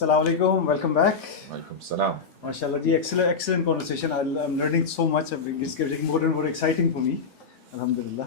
Assalamu alaikum, welcome back. Walaikum salam. MashaAllah ji, excellent conversation. I'm learning so much. It's getting more and more exciting for me. Alhamdulillah.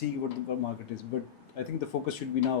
see what the market is. But I think the focus should be now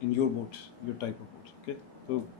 in your boat, your type of boat. Okay. So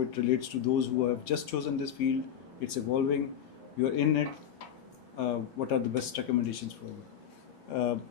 it relates to those who have just chosen this field. It's evolving. You are in it. What are the best recommendations for you?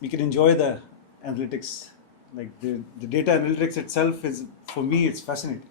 we can enjoy the analytics. Like the data analytics itself is for me it's fascinating.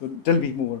So tell me more.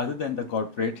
other than the corporate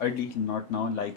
early not now like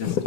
just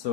So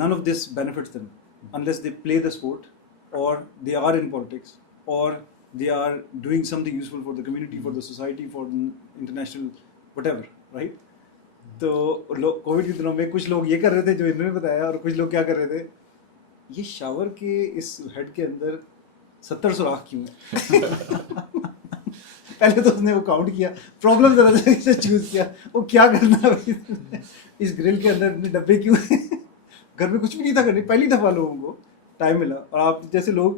none of this benefits them unless they play the sport or they are in politics or they are doing something useful for the community, for the society, for the international whatever, right? تو Covid کے دنوں میں کچھ لوگ یہ کر رہے تھے جو انہوں نے بتایا, اور کچھ لوگ کیا کر رہے تھے, یہ شاور کے اس ہیڈ کے اندر 70 سوراخ کیوں ہیں. پہلے تو اس نے وہ کاؤنٹ کیا, پرابلم ذرا سے چوز کیا, وہ کیا کرنا ہے اس گرل کے اندر اتنے ڈبے کیوں ہیں. گھر میں کچھ بھی نہیں تھا کرنے, پہلی دفعہ لوگوں کو ٹائم ملا, اور آپ جیسے لوگ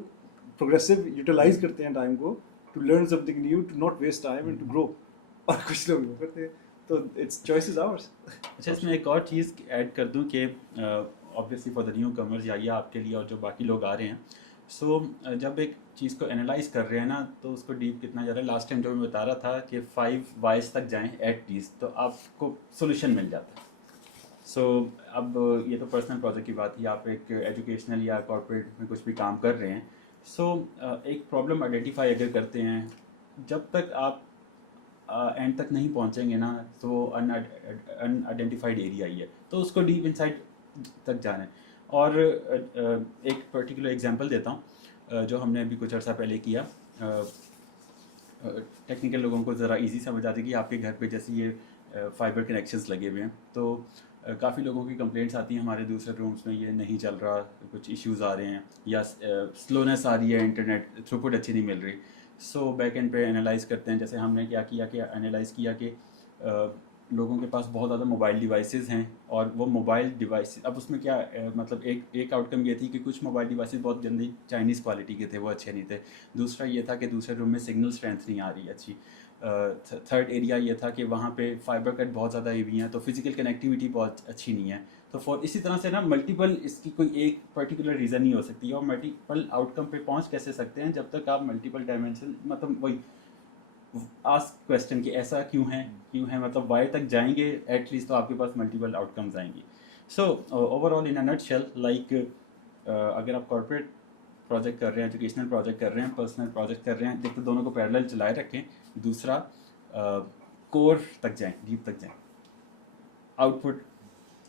پروگریسو یوٹیلائز کرتے ہیں ٹائم کو to learn something new, to not waste time and to grow, اور کچھ لوگ وہ کرتے ہیں. تو اٹس چوائسز آورس. اچھا, اس میں ایک اور چیز ایڈ کر دوں کہ obviously for the new comers یا یہ آپ کے لیے اور جو باقی لوگ آ رہے ہیں, سو جب ایک چیز کو انالائز کر رہے ہیں نا, تو اس کو ڈیپ کتنا جا رہا ہے. لاسٹ ٹائم جو میں بتا رہا تھا کہ 5 وائز تک جائیں ایٹ لیسٹ, تو آپ کو سولوشن مل جاتا ہے. سو اب یہ تو پرسنل پروجیکٹ کی بات ہی, آپ ایک ایجوکیشنل یا کارپوریٹ میں کچھ بھی کام کر رہے ہیں, سو ایک پرابلم آئیڈینٹیفائی اگر کرتے ہیں, جب تک آپ اینڈ تک نہیں پہنچیں گے نا, تو ان آئیڈینٹیفائڈ ایریا ہی ہے, تو اس کو ڈیپ انسائڈ تک جانا ہے. اور ایک پرٹیکولر ایگزامپل دیتا ہوں جو ہم نے ابھی کچھ عرصہ پہلے کیا. ٹیکنیکل لوگوں کو ذرا ایزی سمجھ آتی ہے کہ آپ کے گھر پہ جیسے یہ فائبر کنیکشنز لگے ہوئے ہیں, تو کافی لوگوں کی کمپلینٹس آتی ہیں ہمارے دوسرے رومس میں, یہ نہیں چل رہا, کچھ ایشوز آ رہے ہیں, یا سلونیس آ رہی ہے, انٹرنیٹ تھروپٹ اچھی نہیں مل رہی. سو بیک اینڈ پہ انالائز کرتے ہیں, جیسے ہم نے کیا کیا کہ انالائز کیا کہ لوگوں کے پاس بہت زیادہ موبائل ڈیوائسز ہیں, اور وہ موبائل ڈیوائس, اب اس میں کیا مطلب ایک آؤٹ کم یہ تھی کہ کچھ موبائل ڈیوائسز بہت گندی چائنیز کوالٹی کے تھے, وہ اچھے نہیں تھے. دوسرا یہ تھا کہ دوسرے روم میں سگنل اسٹرینتھ نہیں آ رہی اچھی. تھرڈ ایریا یہ تھا کہ وہاں پہ فائبر کٹ بہت زیادہ ایوی ہیں, تو فزیکل کنیکٹیوٹی بہت اچھی نہیں ہے. تو اسی طرح سے نا ملٹیپل, اس کی کوئی ایک پرٹیکولر ریزن نہیں ہو سکتی, اور ملٹیپل آؤٹ کم پہ پہنچ کیسے سکتے ہیں جب تک آپ ملٹیپل ڈائمینشن, مطلب وہی آسک کویسچن کہ ایسا کیوں ہے, مطلب وائی تک جائیں گے ایٹ لیسٹ, تو آپ کے پاس ملٹیپل آؤٹ کمز آئیں گی. سو اوور آل ان اے نٹ شیل, لائک اگر آپ کارپوریٹ پروجیکٹ کر رہے ہیں, ایجوکیشنل پروجیکٹ کر رہے ہیں, پرسنل پروجیکٹ کر رہے ہیں, دیکھ تو دونوں کو پیرلل چلائے رکھیں. دوسرا کور تک جائیں, ڈیپ تک جائیں, آؤٹ پٹ.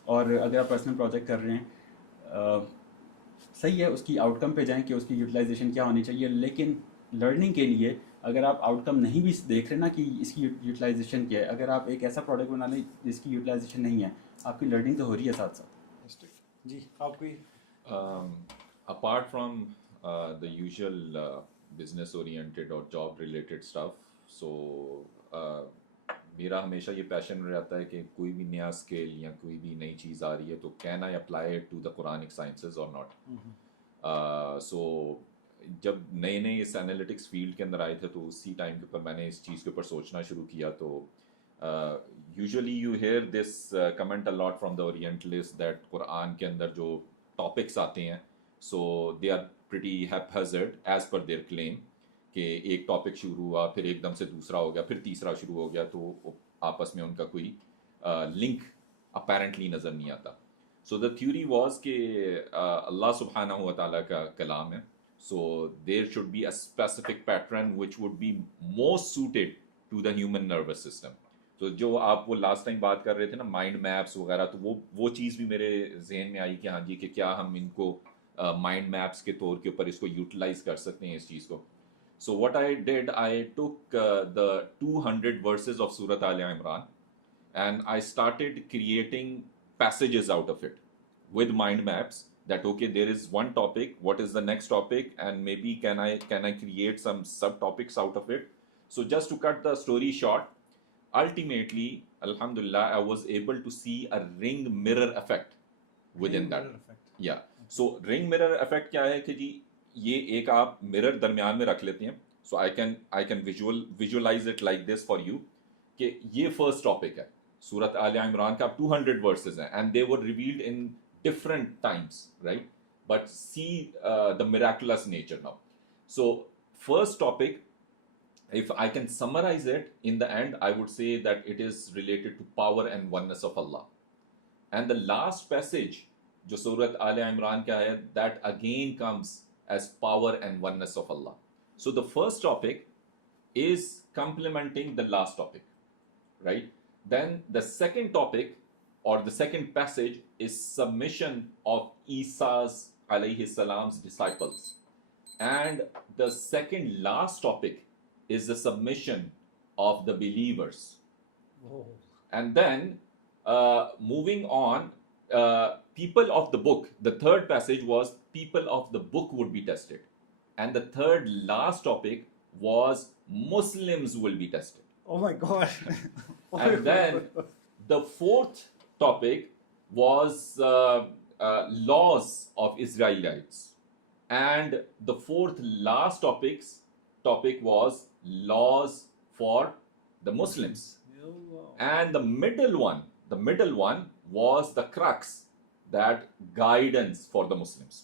اور اگر آپ پرسنل پروجیکٹ کر رہے ہیں, صحیح ہے, اس کی آؤٹ کم پہ جائیں کہ اس کی یوٹیلائزیشن کیا ہونی چاہیے, لیکن لرننگ کے لیے اگر آپ آؤٹ کم نہیں بھی دیکھ رہے نا کہ اس کی یوٹیلائزیشن کیا ہے, اگر آپ ایک ایسا پروڈکٹ بنا لیں جس کی یوٹیلائزیشن نہیں ہے, آپ کی لرننگ تو ہو رہی ہے ساتھ ساتھ. جی آپ کوئی apart from the usual business oriented or job related stuff, so میرا ہمیشہ یہ پیشن رہتا ہے کہ کوئی بھی نیا اسکل یا کوئی بھی نئی چیز آ رہی ہے تو can I apply it to the Quranic sciences اور ناٹ. سو جب نئے اس انالیٹکس فیلڈ کے اندر آئے تھے تو اسی ٹائم کے اوپر میں نے اس چیز کے اوپر سوچنا شروع کیا. تو usually you hear this comment a lot from the orientalist that قرآن کے اندر جو ٹاپکس آتے ہیں, so they are pretty haphazard as per their claim, کہ ایک ٹاپک شروع ہوا, پھر ایک دم سے دوسرا ہو گیا, پھر تیسرا شروع ہو گیا, تو آپس میں ان کا کوئی لنک اپیرنٹلی نظر نہیں آتا. سو دا تھیوری واز کہ اللہ سبحانہ و تعالیٰ کا کلام ہے, so there should be a specific pattern which would be most suited to the human nervous system. تو جو آپ وہ لاسٹ ٹائم بات کر رہے تھے نا مائنڈ میپس وغیرہ, تو وہ چیز بھی میرے ذہن میں آئی کہ ہاں جی, کہ کیا ہم ان کو مائنڈ میپس کے طور کے اوپر اس کو یوٹیلائز کر سکتے ہیں اس چیز کو. So what I did, I took the 200 verses of Surah Al Imran and I started creating passages out of it with mind maps, that okay, there is one topic, what is the next topic, and maybe can I create some subtopics out of it. So just to cut the story short, ultimately, alhamdulillah, I was able to see a ring mirror effect within that. Yeah. So ring mirror effect کیا ہے کہ جی, یہ ایک آپ mirror درمیان میں رکھ لیتے ہیں. So I can visualize it like this for you, کہ یہ فرسٹ ٹاپک ہے سورت آل عمران کا. 200 ورسز ہیں and they were revealed in different times, right, but see the miraculous nature now. So first topic, if I can summarize it in the end, I would say that it is related to power and oneness of Allah. And the last passage جو سورت آل عمران کا ہے, that again comes as power and oneness of Allah. So the first topic is complementing the last topic, right? Then the second topic or the second passage is submission of Isa's alayhi salam's disciples. and the second last topic is the submission of the believers. Oh. And then moving on, people of the book, the third passage was people of the book would be tested, and the third last topic was Muslims will be tested. Oh my God. Oh my And then God. the fourth topic was laws of Israelites, and the fourth last topic was laws for the Muslims. Oh, wow. And the middle one was the crux, that guidance for the Muslims.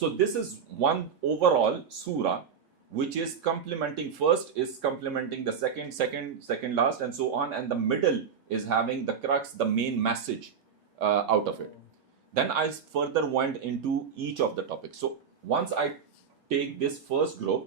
So this is one overall surah which is complementing, first is complementing the second last, and so on, and the middle is having the crux, the main message out of it. Then I further went into each of the topics. So once I take this first group,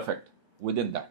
effect within that.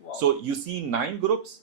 Wow. So you see 9 groups,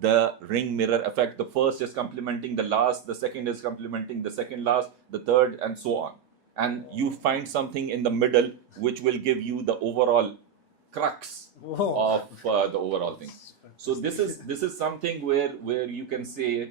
the ring mirror effect. The first is complementing the last, the second is complementing the second last, the third, and so on. And you find something in the middle which will give you the overall crux Whoa. of the overall thing. So this is something where you can say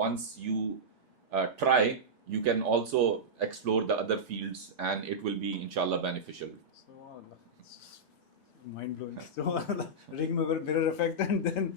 once you try, you can also explore the other fields, and it will be inshallah beneficial. Mind blowing. So ring mirror effect, and then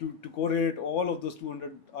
to correlate all of those 200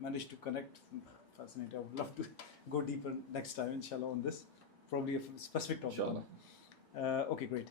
managed to connect. Fascinating. I would love to go deeper next time inshallah on this, probably a specific topic. Inshallah. Okay, great.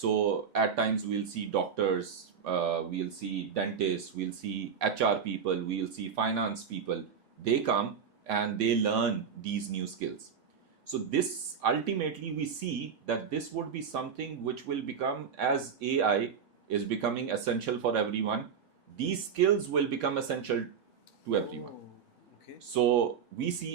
So at times we'll see doctors, we'll see dentists, we'll see HR people, we'll see finance people. They come and they learn these new skills. So this ultimately we see that this would be something which will become, as AI is becoming essential for everyone, these skills will become essential to everyone. Oh, okay. So we see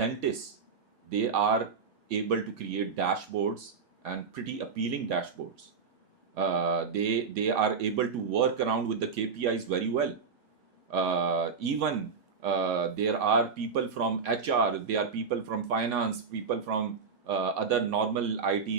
dentists, they are able to create dashboards, and pretty appealing dashboards. They are able to work around with the KPIs very well. Even there are people from HR, there are people from finance, people from other normal IT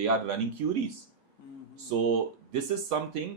they are running queries. So this is something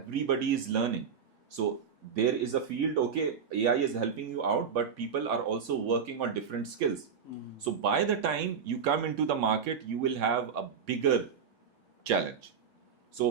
Everybody is learning. So there is a field, okay, AI is helping you out, but people are also working on different skills. So by the time you come into the market, you will have a bigger challenge. So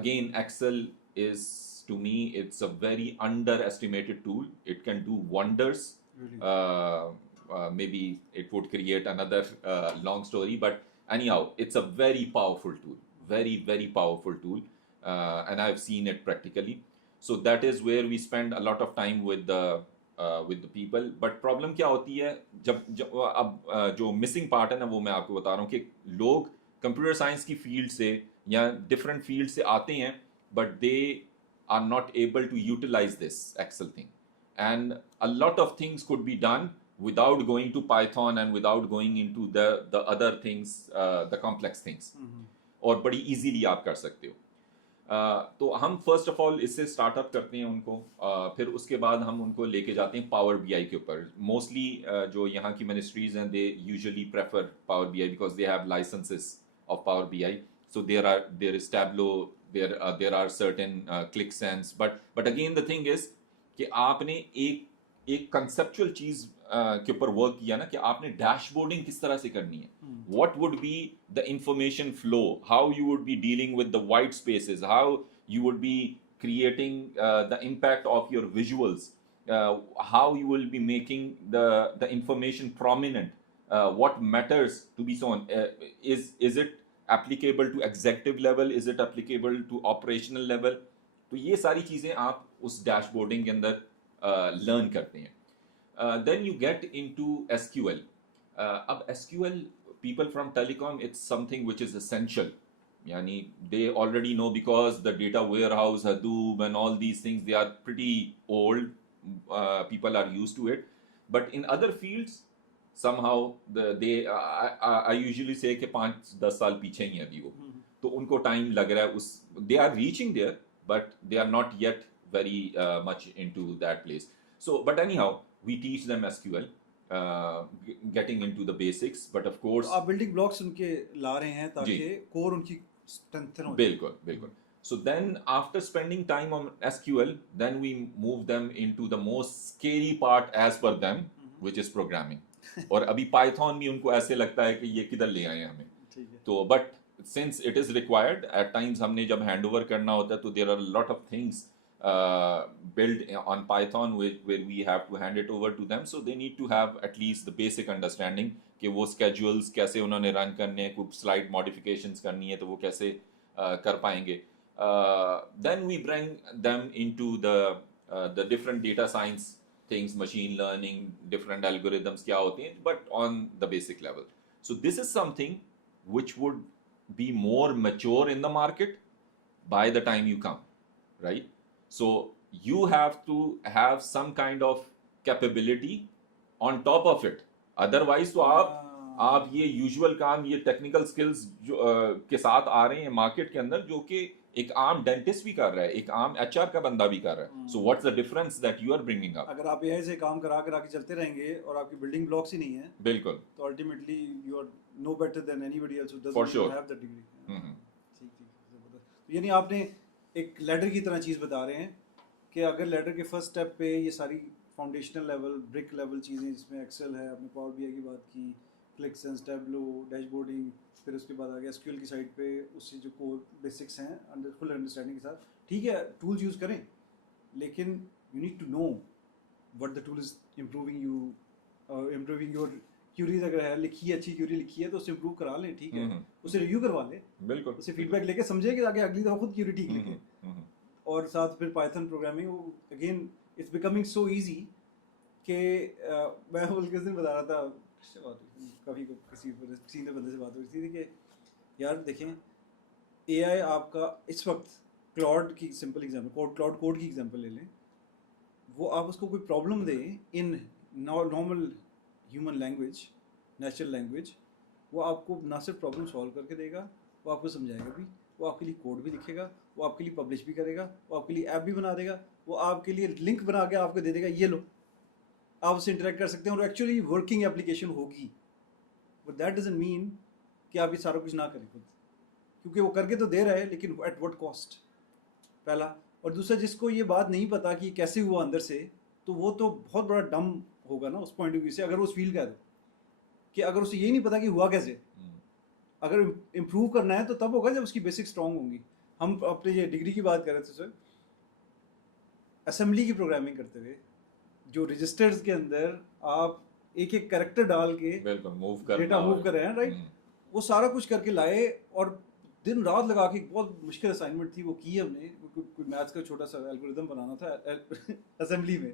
Again, Excel is, to me, it's a very underestimated tool. It can do wonders. Really? Maybe it would create another long story, but anyhow, it's a very powerful tool, very powerful tool, and I've seen it practically. So that is where we spend a lot of time with the people. But problem kya hoti hai, jab ab jo missing part hai na, wo main aapko bata raha hu ki log computer science ki field se ya different field se aate hain, but they are not able to utilize this Excel thing, and a lot of things could be done without going to Python and without going into the other things, the complex things, اور بڑی easily آپ کر سکتے ہو. تو ہم first of all اس سے start up کرتے ہیں ان کو, پھر اس کے بعد ہم ان کو لے کے جاتے ہیں پاور بی آئی کے اوپر. موسٹلی جو یہاں کی منسٹریز ہیں they usually prefer Power be I because they have licenses of Power be I. So there is Tableau, there are certain Qlik Sense, but again the thing is کہ آپ نے ایک کنسپچل چیز کے اوپر ورک کیا نا, کہ آپ نے ڈیش بورڈنگ کس طرح سے کرنی ہے, what would be the information flow, how you would be dealing with the white spaces, how you would be creating the impact of your visuals, how you will be making the information prominent, what matters to be shown, is it applicable to executive level, is it applicable to operational level. تو یہ ساری چیزیں آپ اس dash boarding کے اندر learn کرتے ہیں. Then you get into SQL. اب SQL, people from telecom, it's something which is essential. Yani they already know because the data warehouse, Hadoop and all these things, they are pretty old. People are used to it. But in other fields, somehow I usually say کہ 5-10 سال پیچھے ہی ہیں ابھی وہ. تو ان کو time لگ رہا ہے, they are reaching there, but they are not yet very much into that place. So, but anyhow, we teach them SQL, getting into the basics, but of course آپ بلڈنگ بلاکس ان کے لا رہے ہیں تاکہ کور ان کی strengthen ہو. بالکل. So then after spending time on SQL, then we move them into the most scary part as per them, which is programming. اور ابھی Python بھی ان کو ایسے لگتا ہے کہ یہ کدھر لے آئے ہیں ہمیں. تو but since it is required, at times ہم نے جب ہینڈ اوور کرنا ہوتا ہے تو there are a lot of things built on Python where we have to hand it over to them, so they need to have at least the basic understanding کہ وہ schedules کیسے انہوں نے رن کرنے ہیں, کوئی slight modifications کرنی ہے تو وہ کیسے کر پائیں گے. Then we bring them into the different data science things, machine learning, different algorithms کیا ہوتے ہیں, but on the basic level. So this is something which would be more mature in the market by the time you come, right? So you have to have some kind of capability on top of it, otherwise تو آپ یہ usual کام, یہ technical skills کے ساتھ آ رہے ہیں market کے اندر, جو کہ ایک عام ڈینٹسٹ بھی کر رہا ہے, ایک عام ایچ آر کا بندہ بھی کر رہا ہے. So what's the difference that you are bringing up. اگر آپ اے سے کام کرا کے چلتے رہیں گے اور آپ کی بلڈنگ بلاکس ہی نہیں ہیں, بالکل, تو ultimately you are no better than anybody else ہو For sure. Doesn't have that degree. ٹھیک. یعنی آپ نے ایک لیڈر کی طرح چیز بتا رہے ہیں کہ اگر لیڈر کے فرسٹ اسٹیپ پہ یہ ساری فاؤنڈیشنل لیول, برک لیول چیزیں جس میں ایکسل ہے, آپ نے پاور بی آئی کی بات کی, click sense, tableau, dash boarding, پھر اس کے بعد آگے ایس کیو ایل کی سائڈ پہ اس سے جو کور بیسکس ہیں فل انڈرسٹینڈنگ کے ساتھ, ٹھیک ہے ٹولز یوز کریں, لیکن you need to know what the tool is improving your queries. اگر ہے لکھی ہے, اچھی کیوری لکھی ہے تو اسے امپروو کرا لیں, ٹھیک ہے, اسے ریویو کروا لیں, بالکل, اسے فیڈ بیک لے کے سمجھے کہ آگے اگلی دفعہ خود کیوری ٹھیک لکھیں. اور ساتھ پھر پائتھن پروگرامنگ, وہ again it's becoming so easy کہ میں کس دن بتا رہا تھا, کافی کسی سینئر بندے سے بات ہو رہی تھی کہ یار دیکھیں اے آئی آپ کا اس وقت کلاؤڈ کی سمپل ایگزامپل, کلاؤڈ کوڈ کی ایگزامپل لے لیں, وہ آپ اس کو کوئی پرابلم دیں ان normal human language, natural language, وہ آپ کو نہ صرف پرابلم سالو کر کے دے گا, وہ آپ کو سمجھائے گا بھی, وہ آپ کے لیے کوڈ بھی لکھے گا, وہ آپ کے لیے پبلش بھی کرے گا, وہ آپ کے لیے ایپ بھی بنا دے گا, وہ آپ کے لیے لنک بنا کے آپ کو دے دے گا, یہ لو آپ اس سے انٹریکٹ کر سکتے ہیں, اور ایکچولی ورکنگ اپلیکیشن ہوگی. بٹ دیٹ ڈزنٹ مین کہ آپ یہ سارا کچھ نہ کریں خود, کیونکہ وہ کر کے تو دے رہا ہے, لیکن ایٹ وٹ کاسٹ, پہلا. اور دوسرا, جس کو یہ بات نہیں پتا کہ کیسے ہوا اندر سے, تو وہ تو بہت بڑا ڈم ہوگا نا اس پوائنٹ آف ویو سے, اگر وہ اس فیلڈ کا ہے کہ اگر اسے یہ نہیں پتا کہ ہوا کیسے. اگر امپروو کرنا ہے تو تب ہوگا جب اس کی بیسک اسٹرانگ ہوں گی. ہم اپنے یہ ڈگری کی بات کر رہے تھے سر, اسمبلی کی پروگرامنگ کرتے ہوئے جو رجسٹرز کے اندر آپ ایک ایک کریکٹر ڈال کے بالکل ڈیٹا موو کر رہے ہیں, رائٹ, وہ سارا کچھ کر کے لائے اور دن رات لگا کے ایک بہت مشکل اسائنمنٹ تھی وہ کی ہم نے, کوئی میتھس کا چھوٹا سا الگوریتم بنانا تھا اسمبلی میں,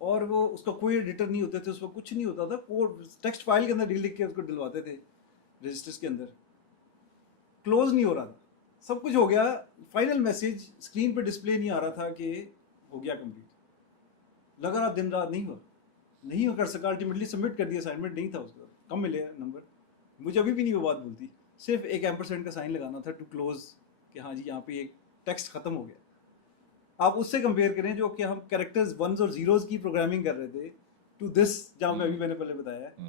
اور وہ اس کا کوئی ایڈیٹر نہیں ہوتے تھے اس وقت, کچھ نہیں ہوتا تھا, کوڈ ٹیکسٹ فائل کے اندر لکھ کے اس کو ڈلواتے تھے رجسٹرز کے اندر, کلوز نہیں ہو رہا تھا, سب کچھ ہو گیا, فائنل میسج اسکرین پہ ڈسپلے نہیں آ رہا تھا کہ ہو گیا کمپلیٹ, لگا رہا دن رات نہیں کر سکا, الٹیمیٹلی سبمٹ کر دیا, اسائنمنٹ نہیں تھا اس کا, کم ملے نمبر, مجھے ابھی بھی نہیں وہ بات بھولتی, صرف ایک ایمپرسینٹ کا سائن لگانا تھا ٹو کلوز کہ ہاں جی یہاں پہ ایک ٹیکسٹ ختم ہو گیا. آپ اس سے کمپیئر کریں جو کہ ہم کریکٹرز ونز اور زیروز کی پروگرامنگ کر رہے تھے ٹو دس, جہاں پہ ابھی میں نے پہلے بتایا ہے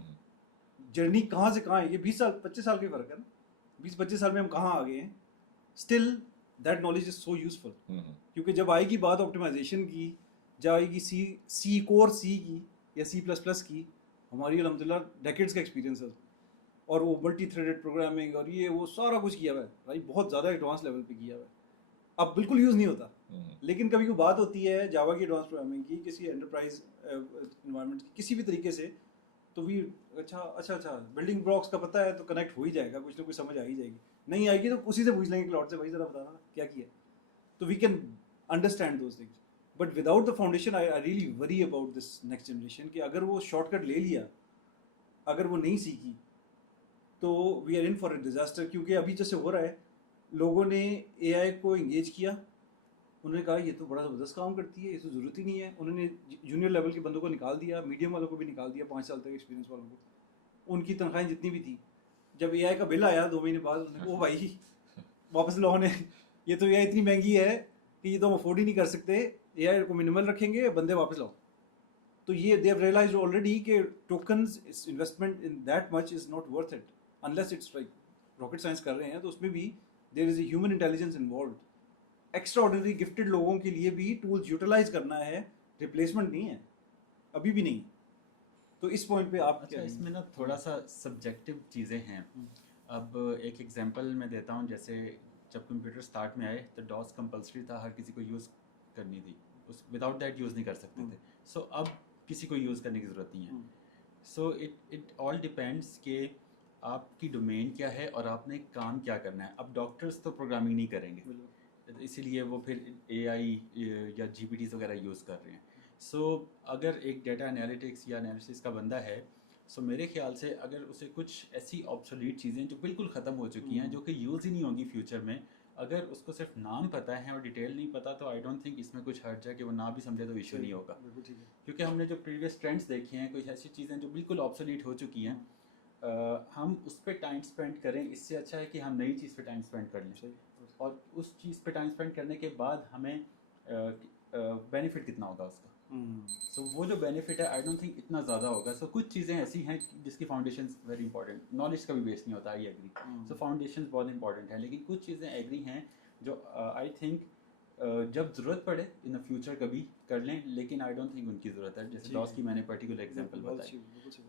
جرنی کہاں سے کہاں ہے, یہ 20 سال 25 سال کے فرق ہے نا, 20-25 سال میں ہم کہاں آ گئے ہیں. Still that knowledge is so useful, کیونکہ جب آئے گی بات آپٹیمائزیشن کی, جب آئے گی سی کور سی کی یا C++ کی, ہماری الحمد للہ ڈیکیڈس کا ایکسپیرینس ہے, اور وہ ملٹی تھریڈڈ پروگرامنگ اور یہ وہ سارا کچھ کیا ہوا ہے بھائی, بہت زیادہ ایڈوانس لیول پہ کیا ہوا ہے, اب بالکل یوز نہیں ہوتا. لیکن کبھی کوئی بات ہوتی ہے جاوا کی ایڈوانس پروگرامنگ کی, کسی انٹرپرائز انوائرمنٹ کی, کسی بھی طریقے سے, تو بھی اچھا بلڈنگ بلاکس کا پتہ ہے تو کنیکٹ ہو ہی جائے گا, کچھ نہ کچھ سمجھ آ ہی جائے گی, نہیں آئے گی تو اسی سے پوچھ لیں گے کلاؤڈ سے, بھائی ذرا بتانا کیا کیا, تو we can understand those things. But without the foundation I really worry about this next generation, کہ اگر وہ شارٹ کٹ لے لیا, اگر وہ نہیں سیکھی, تو we are in for a disaster. کیونکہ ابھی جیسے ہو رہا ہے, لوگوں نے اے آئی کو انگیج کیا, انہوں نے کہا یہ تو بڑا زبردست کام کرتی ہے, یہ تو ضرورت ہی نہیں ہے, انہوں نے جونیئر لیول کے بندوں کو نکال دیا, میڈیم والوں کو بھی نکال دیا, 5 سال تک ایکسپیرینس والوں کو, ان کی تنخواہیں جتنی بھی تھیں, جب اے آئی کا بل آیا 2 مہینے بعد, انہوں نے او بھائی واپس لاؤ نے, یہ تو اے آئی اتنی مہنگی ہے کہ یہ تو ہم افورڈ ہی نہیں کر سکتے, اے آئی کو منیمل رکھیں گے, بندے واپس لاؤ. تو یہ دے ہیو ریئلائزڈ آلریڈی کہ tokens investment in that much is not worth it, unless it's like rocket science کر رہے ہیں تو اس میں بھی there is a human intelligence involved. Extraordinary gifted لوگوں کے لیے بھی ٹولز یوٹیلائز کرنا ہے, ریپلیسمنٹ نہیں ہے, ابھی بھی نہیں. تو اس پوائنٹ پہ آپ اچھا, اس میں نا تھوڑا سا سبجیکٹو چیزیں ہیں. اب ایک ایگزامپل میں دیتا ہوں, جیسے جب کمپیوٹر اسٹارٹ میں آئے تو ڈاس کمپلسری تھا, ہر کسی کو یوز کرنی تھی, اس وداؤٹ دیٹ یوز نہیں کر سکتے تھے. سو اب کسی کو یوز کرنے کی ضرورت نہیں ہے. سو اٹ آل ڈپینڈس کہ آپ کی ڈومین کیا ہے اور آپ نے کام کیا کرنا ہے. اب ڈاکٹرس تو پروگرامنگ نہیں کریں گے, اسی لیے وہ پھر اے آئی یا GPTs وغیرہ یوز کر رہے ہیں. سو اگر ایک ڈیٹا انالیٹکس یا انالیسس کا بندہ ہے, سو میرے خیال سے اگر اسے کچھ ایسی آبسولیٹ چیزیں جو بالکل ختم ہو چکی ہیں, جو کہ یوز ہی نہیں ہوں گی فیوچر میں, اگر اس کو صرف نام پتہ ہے اور ڈیٹیل نہیں پتہ, تو آئی ڈونٹ تھنک اس میں کچھ حرج ہے کہ وہ نہ بھی سمجھے تو ایشو نہیں ہوگا. کیونکہ ہم نے جو پریویس ٹرینڈس دیکھے ہیں, کچھ ایسی چیزیں جو بالکل آبسولیٹ ہو چکی ہیں, ہم اس پہ ٹائم اسپینڈ کریں, اس سے اچھا ہے کہ ہم نئی چیز پہ ٹائم اسپینڈ کر لیں. اور اس چیز پہ ٹائم اسپینڈ کرنے کے بعد ہمیں بینیفٹ کتنا ہوگا اس کا. سو وہ جو بینیفٹ ہے آئی ڈونٹ تھنک اتنا زیادہ ہوگا. سو کچھ چیزیں ایسی ہیں جس کی فاؤنڈیشنز ویری امپورٹنٹ, نالج کا بھی بیس نہیں ہوتا, آئی ایگری. سو فاؤنڈیشنز بہت امپورٹنٹ ہیں, لیکن کچھ چیزیں ایگری ہیں جو آئی تھنک جب ضرورت پڑے ان دا فیوچر کبھی کر لیں, لیکن آئی ڈونٹ تھنک ان کی ضرورت ہے. جیسے ڈاس کی میں نے پرٹیکولر ایگزامپل بتائی.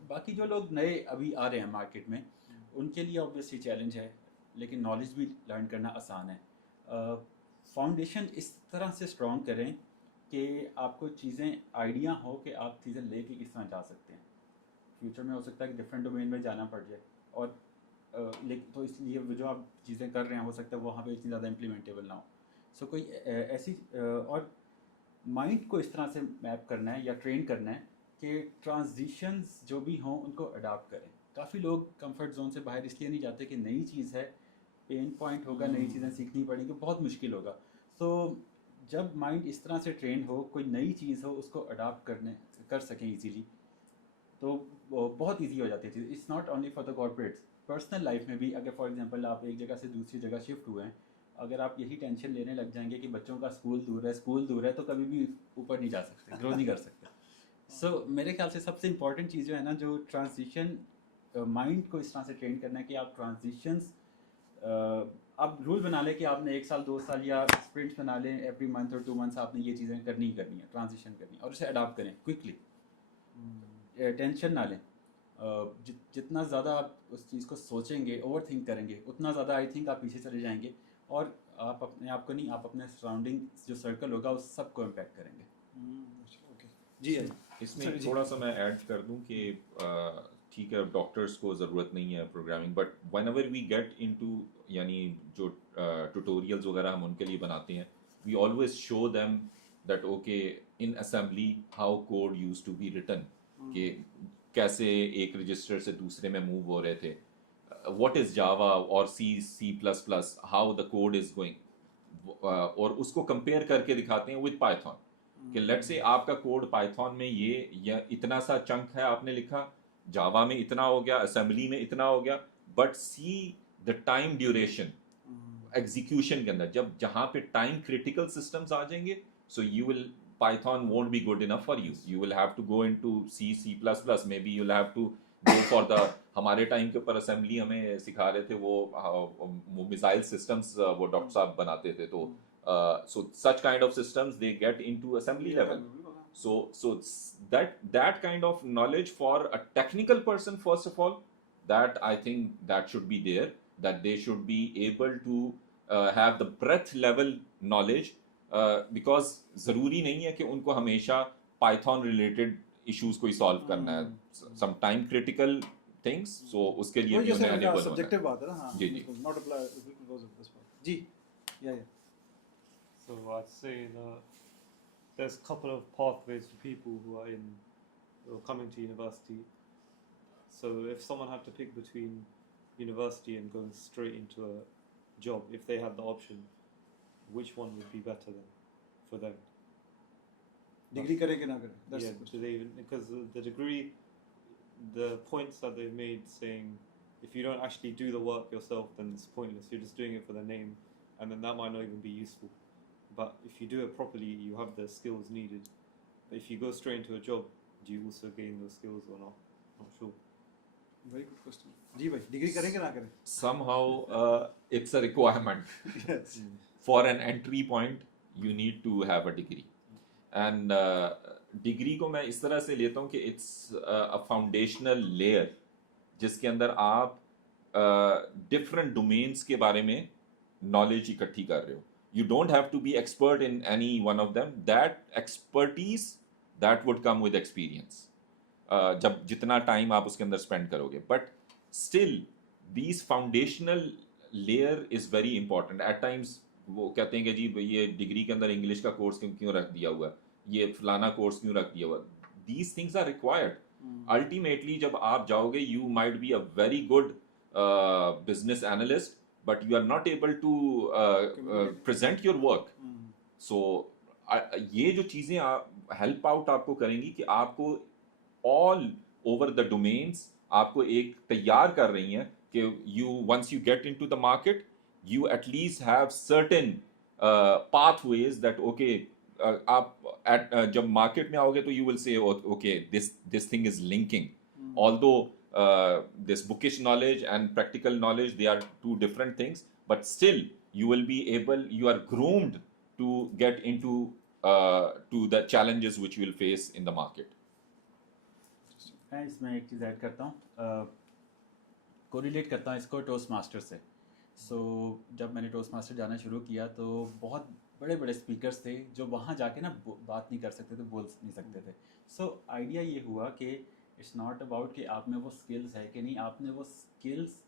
باقی جو لوگ نئے ابھی آ رہے ہیں مارکیٹ میں, ان کے لیے آبویسلی چیلنج ہے, لیکن نالج بھی لرن کرنا آسان ہے. فاؤنڈیشن اس طرح سے اسٹرانگ کریں کہ آپ کو چیزیں آئیڈیا ہو کہ آپ چیزیں لے کے کس طرح جا سکتے ہیں. فیوچر میں ہو سکتا ہے کہ ڈفرینٹ ڈومین میں جانا پڑ جائے, اور تو اس لیے جو آپ چیزیں کر رہے ہیں ہو سکتا ہے وہاں پہ اتنی زیادہ امپلیمنٹیبل نہ ہو. سو کوئی ایسی, اور مائنڈ کو اس طرح سے میپ کرنا ہے یا ٹرین کرنا ہے کہ ٹرانزیشنز جو بھی ہوں ان کو اڈاپٹ کریں. کافی لوگ کمفرٹ زون سے باہر اس لیے نہیں جاتے کہ نئی چیز ہے, پین پوائنٹ ہوگا, نئی چیزیں سیکھنی پڑیں گی, بہت مشکل ہوگا. سو جب مائنڈ اس طرح سے ٹرین ہو, کوئی نئی چیز ہو, اس کو اڈاپٹ کر سکیں ایزیلی, تو بہت ایزی ہو جاتی ہے چیز. It's not only for the corporates, personal life میں بھی. اگر فار ایگزامپل آپ ایک جگہ سے دوسری جگہ شفٹ ہوئے ہیں, اگر آپ یہی ٹینشن لینے لگ جائیں گے کہ بچوں کا اسکول دور ہے, تو کبھی بھی اوپر نہیں جا سکتے, گرو نہیں کر سکتے. سو میرے خیال سے سب سے امپورٹنٹ چیز جو ہے نا, جو ٹرانزیشن, مائنڈ کو اس طرح سے ٹرین کرنا ہے کہ آپ ٹرانزیشنز, آپ رول بنا لیں کہ آپ نے 1 سال 2 سال یا اسپرنٹس بنا لیں, ایوری منتھ اور 2 منتھس آپ نے یہ چیزیں کرنی ہے, ٹرانزیشن کرنی ہے, اور اسے اڈاپٹ کریں کوئکلی. ٹینشن نہ لیں. جتنا زیادہ آپ اس چیز کو سوچیں گے, اوور تھنک کریں گے, اتنا زیادہ آئی تھنک آپ پیچھے چلے جائیں گے, اور آپ اپنے آپ کو نہیں, آپ اپنے سراؤنڈنگ جو سرکل ہوگا اس سب کو امپیکٹ کریں گے. جی اس میں تھوڑا سا میں ایڈ کر دوں کہ ٹھیک ہے ڈاکٹرس کو ضرورت نہیں ہے programming, but whenever we get into, یعنی جو ٹوٹوریلز وغیرہ ہم ان کے لیے بناتے ہیں, we always show them that okay in assembly how code used to be written, کہ کیسے ایک رجسٹر سے دوسرے میں موو ہو رہے تھے, واٹ از جاوا اور C plus plus, how the code is going, اور اس کو کمپیئر کر کے دکھاتے ہیں وتھ پائتھون کہ لیٹ سے آپ کا کوڈ پائتھون میں یہ یا اتنا سا چنک ہے آپ نے لکھا, جاوا میں اتنا ہو گیا, اسمبلی میں اتنا ہو گیا, but see the time duration execution کے اندر, جب جہاں پہ ٹائم کریٹیکل سسٹمز آ جائیں گے, so you will Python won't be good enough for you. You will have to go into C++. Maybe you'll have to go for the ہمارے time کے اوپر اسمبلی ہمیں سکھا رہے تھے وہ میزائل سسٹمز وہ ڈاکٹر صاحب بناتے تھے, تو so such kind of systems they get into assembly level. So that kind of knowledge for a technical person, first of all, that I think that should be there, that they should be able to have the breadth level knowledge, because ضروری نہیں ہے کہ ان کو ہمیشہ پائتھون related issues کو ہی solve کرنا ہے, some time critical things, so اس کے لیے بھی انہیں انیبل سبجیکٹیو بات ہے نا. جی جی not apply because of this part. جی یا So I'd say that there's a couple of pathways for people who are coming to university. So if someone had to pick between university and going straight into a job, if they had the option, which one would be better then for them? Degree کرے کہ نہ کرے, Yeah, do they even, because the degree, the points that they've made saying if you don't actually do the work yourself, then it's pointless. You're just doing it for the name, and then that might not even be useful. But if you do it properly, you have the skills needed. But if you go straight into a job, do you also gain those skills or not? Not sure. Very good question. جی بھائی, degree کریں کہ نہ کریں؟ somehow it's a requirement. Yes. For an entry point you need to have a degree, and degree کو میں اس طرح سے لیتا ہوں کہ it's a foundational layer جس کے اندر آپ different domains کے بارے میں knowledge اکٹھی کر رہے ہو. You don't have to be expert in any one of them. That expertise that would come with experience. جب جتنا ٹائم آپ اس کے اندر اسپینڈ کرو گے, but still these foundational layer is very important. At times وہ کہتے ہیں کہ جی یہ ڈگری کے اندر انگلش کا کورس کیوں رکھ دیا ہوا ہے, یہ فلانا کورس کیوں رکھ دیا ہوا ہے. These things are required. Ultimately جب آپ جاؤ گے, you might be a very good business analyst, but you are not able to present your work. So یہ جو چیزیں ہیلپ آؤٹ آپ کو کریں گی کہ آپ کو all over the domains آپ کو ایک تیار کر رہی ہیں کہ once you get into the market, you at least have certain pathways that okay, آپ جب مارکیٹ میں آؤ گے تو you will say okay, this thing is linking. Although this bookish knowledge and practical knowledge, they are two different things, but still you will be able, you are groomed to get into to the challenges which you will face in the market. میں اس میں ایک چیز add کرتا ہوں, correlate کرتا ہوں اس کو toast master سے. سو جب میں نے ٹوسٹ ماسٹر جانا شروع کیا تو بہت بڑے بڑے اسپیکرس تھے جو وہاں جا کے نا بات نہیں کر سکتے تھے, بول نہیں سکتے تھے. سو آئیڈیا یہ ہوا کہ اٹس ناٹ اباؤٹ کہ آپ میں وہ اسکلس ہے کہ نہیں, آپ نے وہ اسکلس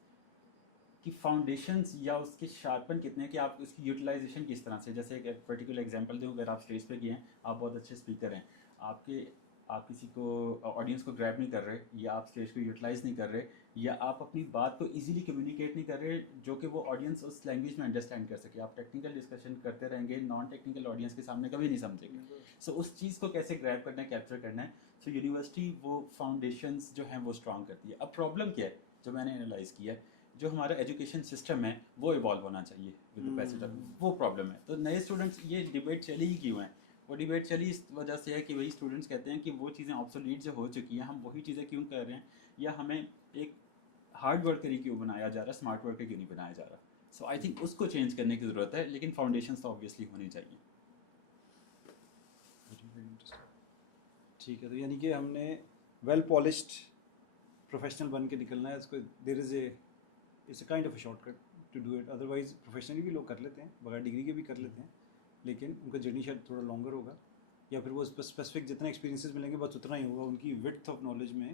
کی فاؤنڈیشنس یا اس کے شارپن کتنے کہ آپ اس کی یوٹیلائزیشن کس طرح سے. جیسے ایک پرٹیکولر ایگزامپل دوں, اگر آپ اسٹیج پہ گئے ہیں, آپ بہت اچھے اسپیکر ہیں, آپ کسی کو آڈینس کو گریب نہیں کر رہے, یا آپ اسٹیج کو یوٹیلائز نہیں کر رہے, یا آپ اپنی بات کو ایزیلی کمیونیکیٹ نہیں کر رہے جو کہ وہ آڈینس اس لینگویج میں انڈرسٹینڈ کر سکے. آپ ٹیکنیکل ڈسکشن کرتے رہیں گے, نان ٹیکنیکل آڈینس کے سامنے کبھی نہیں سمجھیں گے. سو اس چیز کو کیسے گریب کرنا ہے, کیپچر کرنا ہے. سو یونیورسٹی وہ فاؤنڈیشنس جو ہیں وہ اسٹرانگ کرتی ہے. اب پرابلم کیا ہے جو میں نے انالائز کیا ہے, جو ہمارا ایجوکیشن سسٹم ہے وہ ایوالو ہونا چاہیے ود دا پیسج آف, وہ پرابلم ہے. تو نئے اسٹوڈنٹس, یہ ڈبیٹ چلی ہی کیوں ہیں, وہ ڈبیٹ چلی اس وجہ سے ہے کہ وہی اسٹوڈنٹس کہتے ہیں کہ وہ چیزیں آبسولیٹ جو ہو چکی ہیں, ہم وہی چیزیں کیوں کر رہے ہیں, یا ہمیں ایک ہارڈ ورکر ہی کیوں بنایا جا رہا ہے, اسمارٹ ورکر کیوں نہیں بنایا جا رہا. سو آئی تھنک اس کو چینج کرنے کی ضرورت ہے, لیکن فاؤنڈیشنس تو آبویسلی ہونی چاہیے. ٹھیک ہے, تو یعنی کہ ہم نے ویل پالشڈ پروفیشنل بن کے نکلنا ہے. اس کو there is a it's a kind of a shortcut to do it. Otherwise professionally بھی لوگ کر لیتے ہیں, بغیر ڈگری کے بھی کر لیتے ہیں, لیکن ان کا جرنی شاید تھوڑا لانگر ہوگا, یا پھر وہ اسپیسیفک جتنے ایکسپیرینسز ملیں گے بس اتنا ہی ہوگا, ان کی وڈتھ آف نالج میں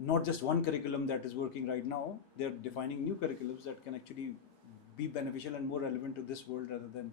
not just one curriculum that is working right now, they are defining new curriculums that can actually be beneficial and more relevant to this world rather than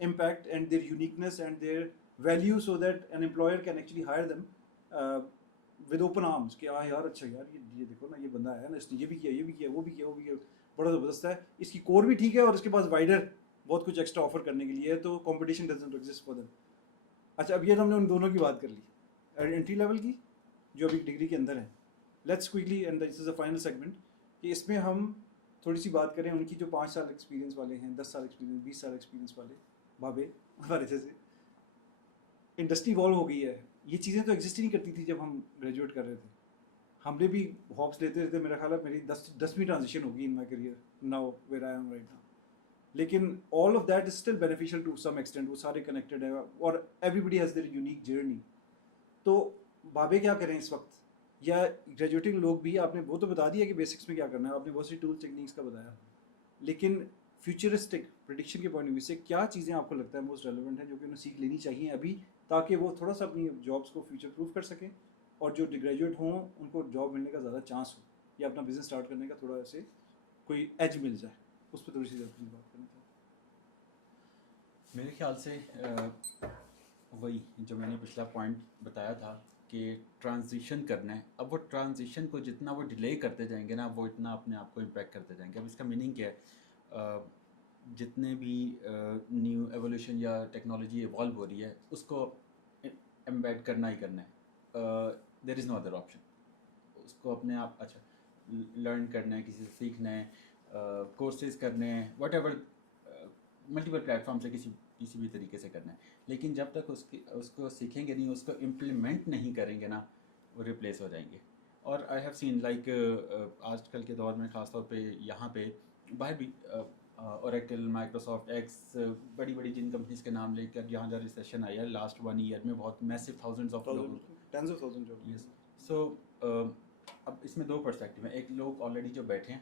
impact and their uniqueness and their value so that an employer can actually hire them with open arms کہ ہاں یار اچھا یار یہ دیکھو نا یہ بندہ ہے نا اس نے یہ بھی کیا یہ بھی کیا وہ بھی کیا وہ بھی کیا بڑا زبردست ہے اس کی کور بھی ٹھیک ہے اور اس کے پاس وائڈر بہت کچھ ایکسٹرا آفر کرنے کے لیے ہے تو competition doesn't exist for them. اچھا اب یہ تو ہم نے ان دونوں کی بات کر لی انٹری لیول کی جو ابھی ڈگری کے اندر ہیں. Let's quickly and this is a final segment کہ اس میں ہم تھوڑی سی بات کریں ان کی جو 5 سال ایکسپیرینس والے ہیں 10 سال ایکسپیرینس 20 سال ایکسپیرینس والے بابے ہمارے جیسے. انڈسٹری ایوالو ہو گئی ہے, یہ چیزیں تو ایگزسٹ ہی نہیں کرتی تھی جب ہم گریجویٹ کر رہے تھے. ہم نے بھی ہاپس لیتے رہتے, میرا خیال ہے میری 10ویں ٹرانزیشن ہوگی in my career now where I am right now. لیکن all of that is still beneficial to some extent, وہ سارے کنیکٹڈ ہیں اور everybody has their unique journey. تو بابے کیا کریں اس وقت یا گریجویٹنگ لوگ بھی, آپ نے وہ تو بتا دیا کہ بیسکس میں کیا کرنا ہے, آپ نے بہت سی ٹول ٹیکنیکس کا بتایا, لیکن فیوچرسٹک پریڈکشن کے پوائنٹ آف ویو سے کیا چیزیں آپ کو لگتا ہے موسٹ ریلیونٹ ہیں جو کہ انہیں سیکھ لینی چاہیے ابھی تاکہ وہ تھوڑا سا اپنی جابس کو فیوچر پروف کر سکیں اور جو گریجویٹ ہوں ان کو جاب ملنے کا زیادہ چانس ہو یا اپنا بزنس اسٹارٹ کرنے کا تھوڑا سے کوئی ایج مل جائے, اس پہ تھوڑی سی زیادہ بات کرنا تھا. میرے خیال سے وہی جو میں نے پچھلا پوائنٹ بتایا تھا کہ ٹرانزیشن کرنا ہے. اب وہ ٹرانزیشن کو جتنا وہ ڈیلے کرتے جائیں گے نا وہ اتنا اپنے آپ کو امپیکٹ کرتے جائیں گے. اب اس کا میننگ کیا ہے, جتنے بھی نیو ایولیوشن یا ٹیکنالوجی ایوالو ہو رہی ہے اس کو امبیڈ کرنا ہی کرنا ہے. دیر از نو ادر آپشن. اس کو اپنے آپ اچھا لرن کرنا ہے, کسی سے سیکھنا ہے, کورسز کرنے ہیں, واٹ ایور ملٹیپل پلیٹفارم سے کسی بھی طریقے سے کرنا ہے. لیکن جب تک اس کو سیکھیں گے نہیں, اس کو امپلیمنٹ نہیں کریں گے نا, وہ ریپلیس ہو جائیں گے. اور آئی ہیو سین لائک آج کل کے دور میں خاص طور پہ یہاں پہ باہر بھی اوریکل, مائکروسافٹ, ایکس, بڑی بڑی جن کمپنیز کے نام لے کر یہاں جہاں ریسیشن آئی ہے لاسٹ 1 ایئر میں بہت میسو تھاؤزنڈز آف لوگوں ٹینز آف تھاؤزنڈ جاب. یس. سو اب اس میں 2 پرسپیکٹیو ہیں. ایک لوگ آلریڈی جو بیٹھے ہیں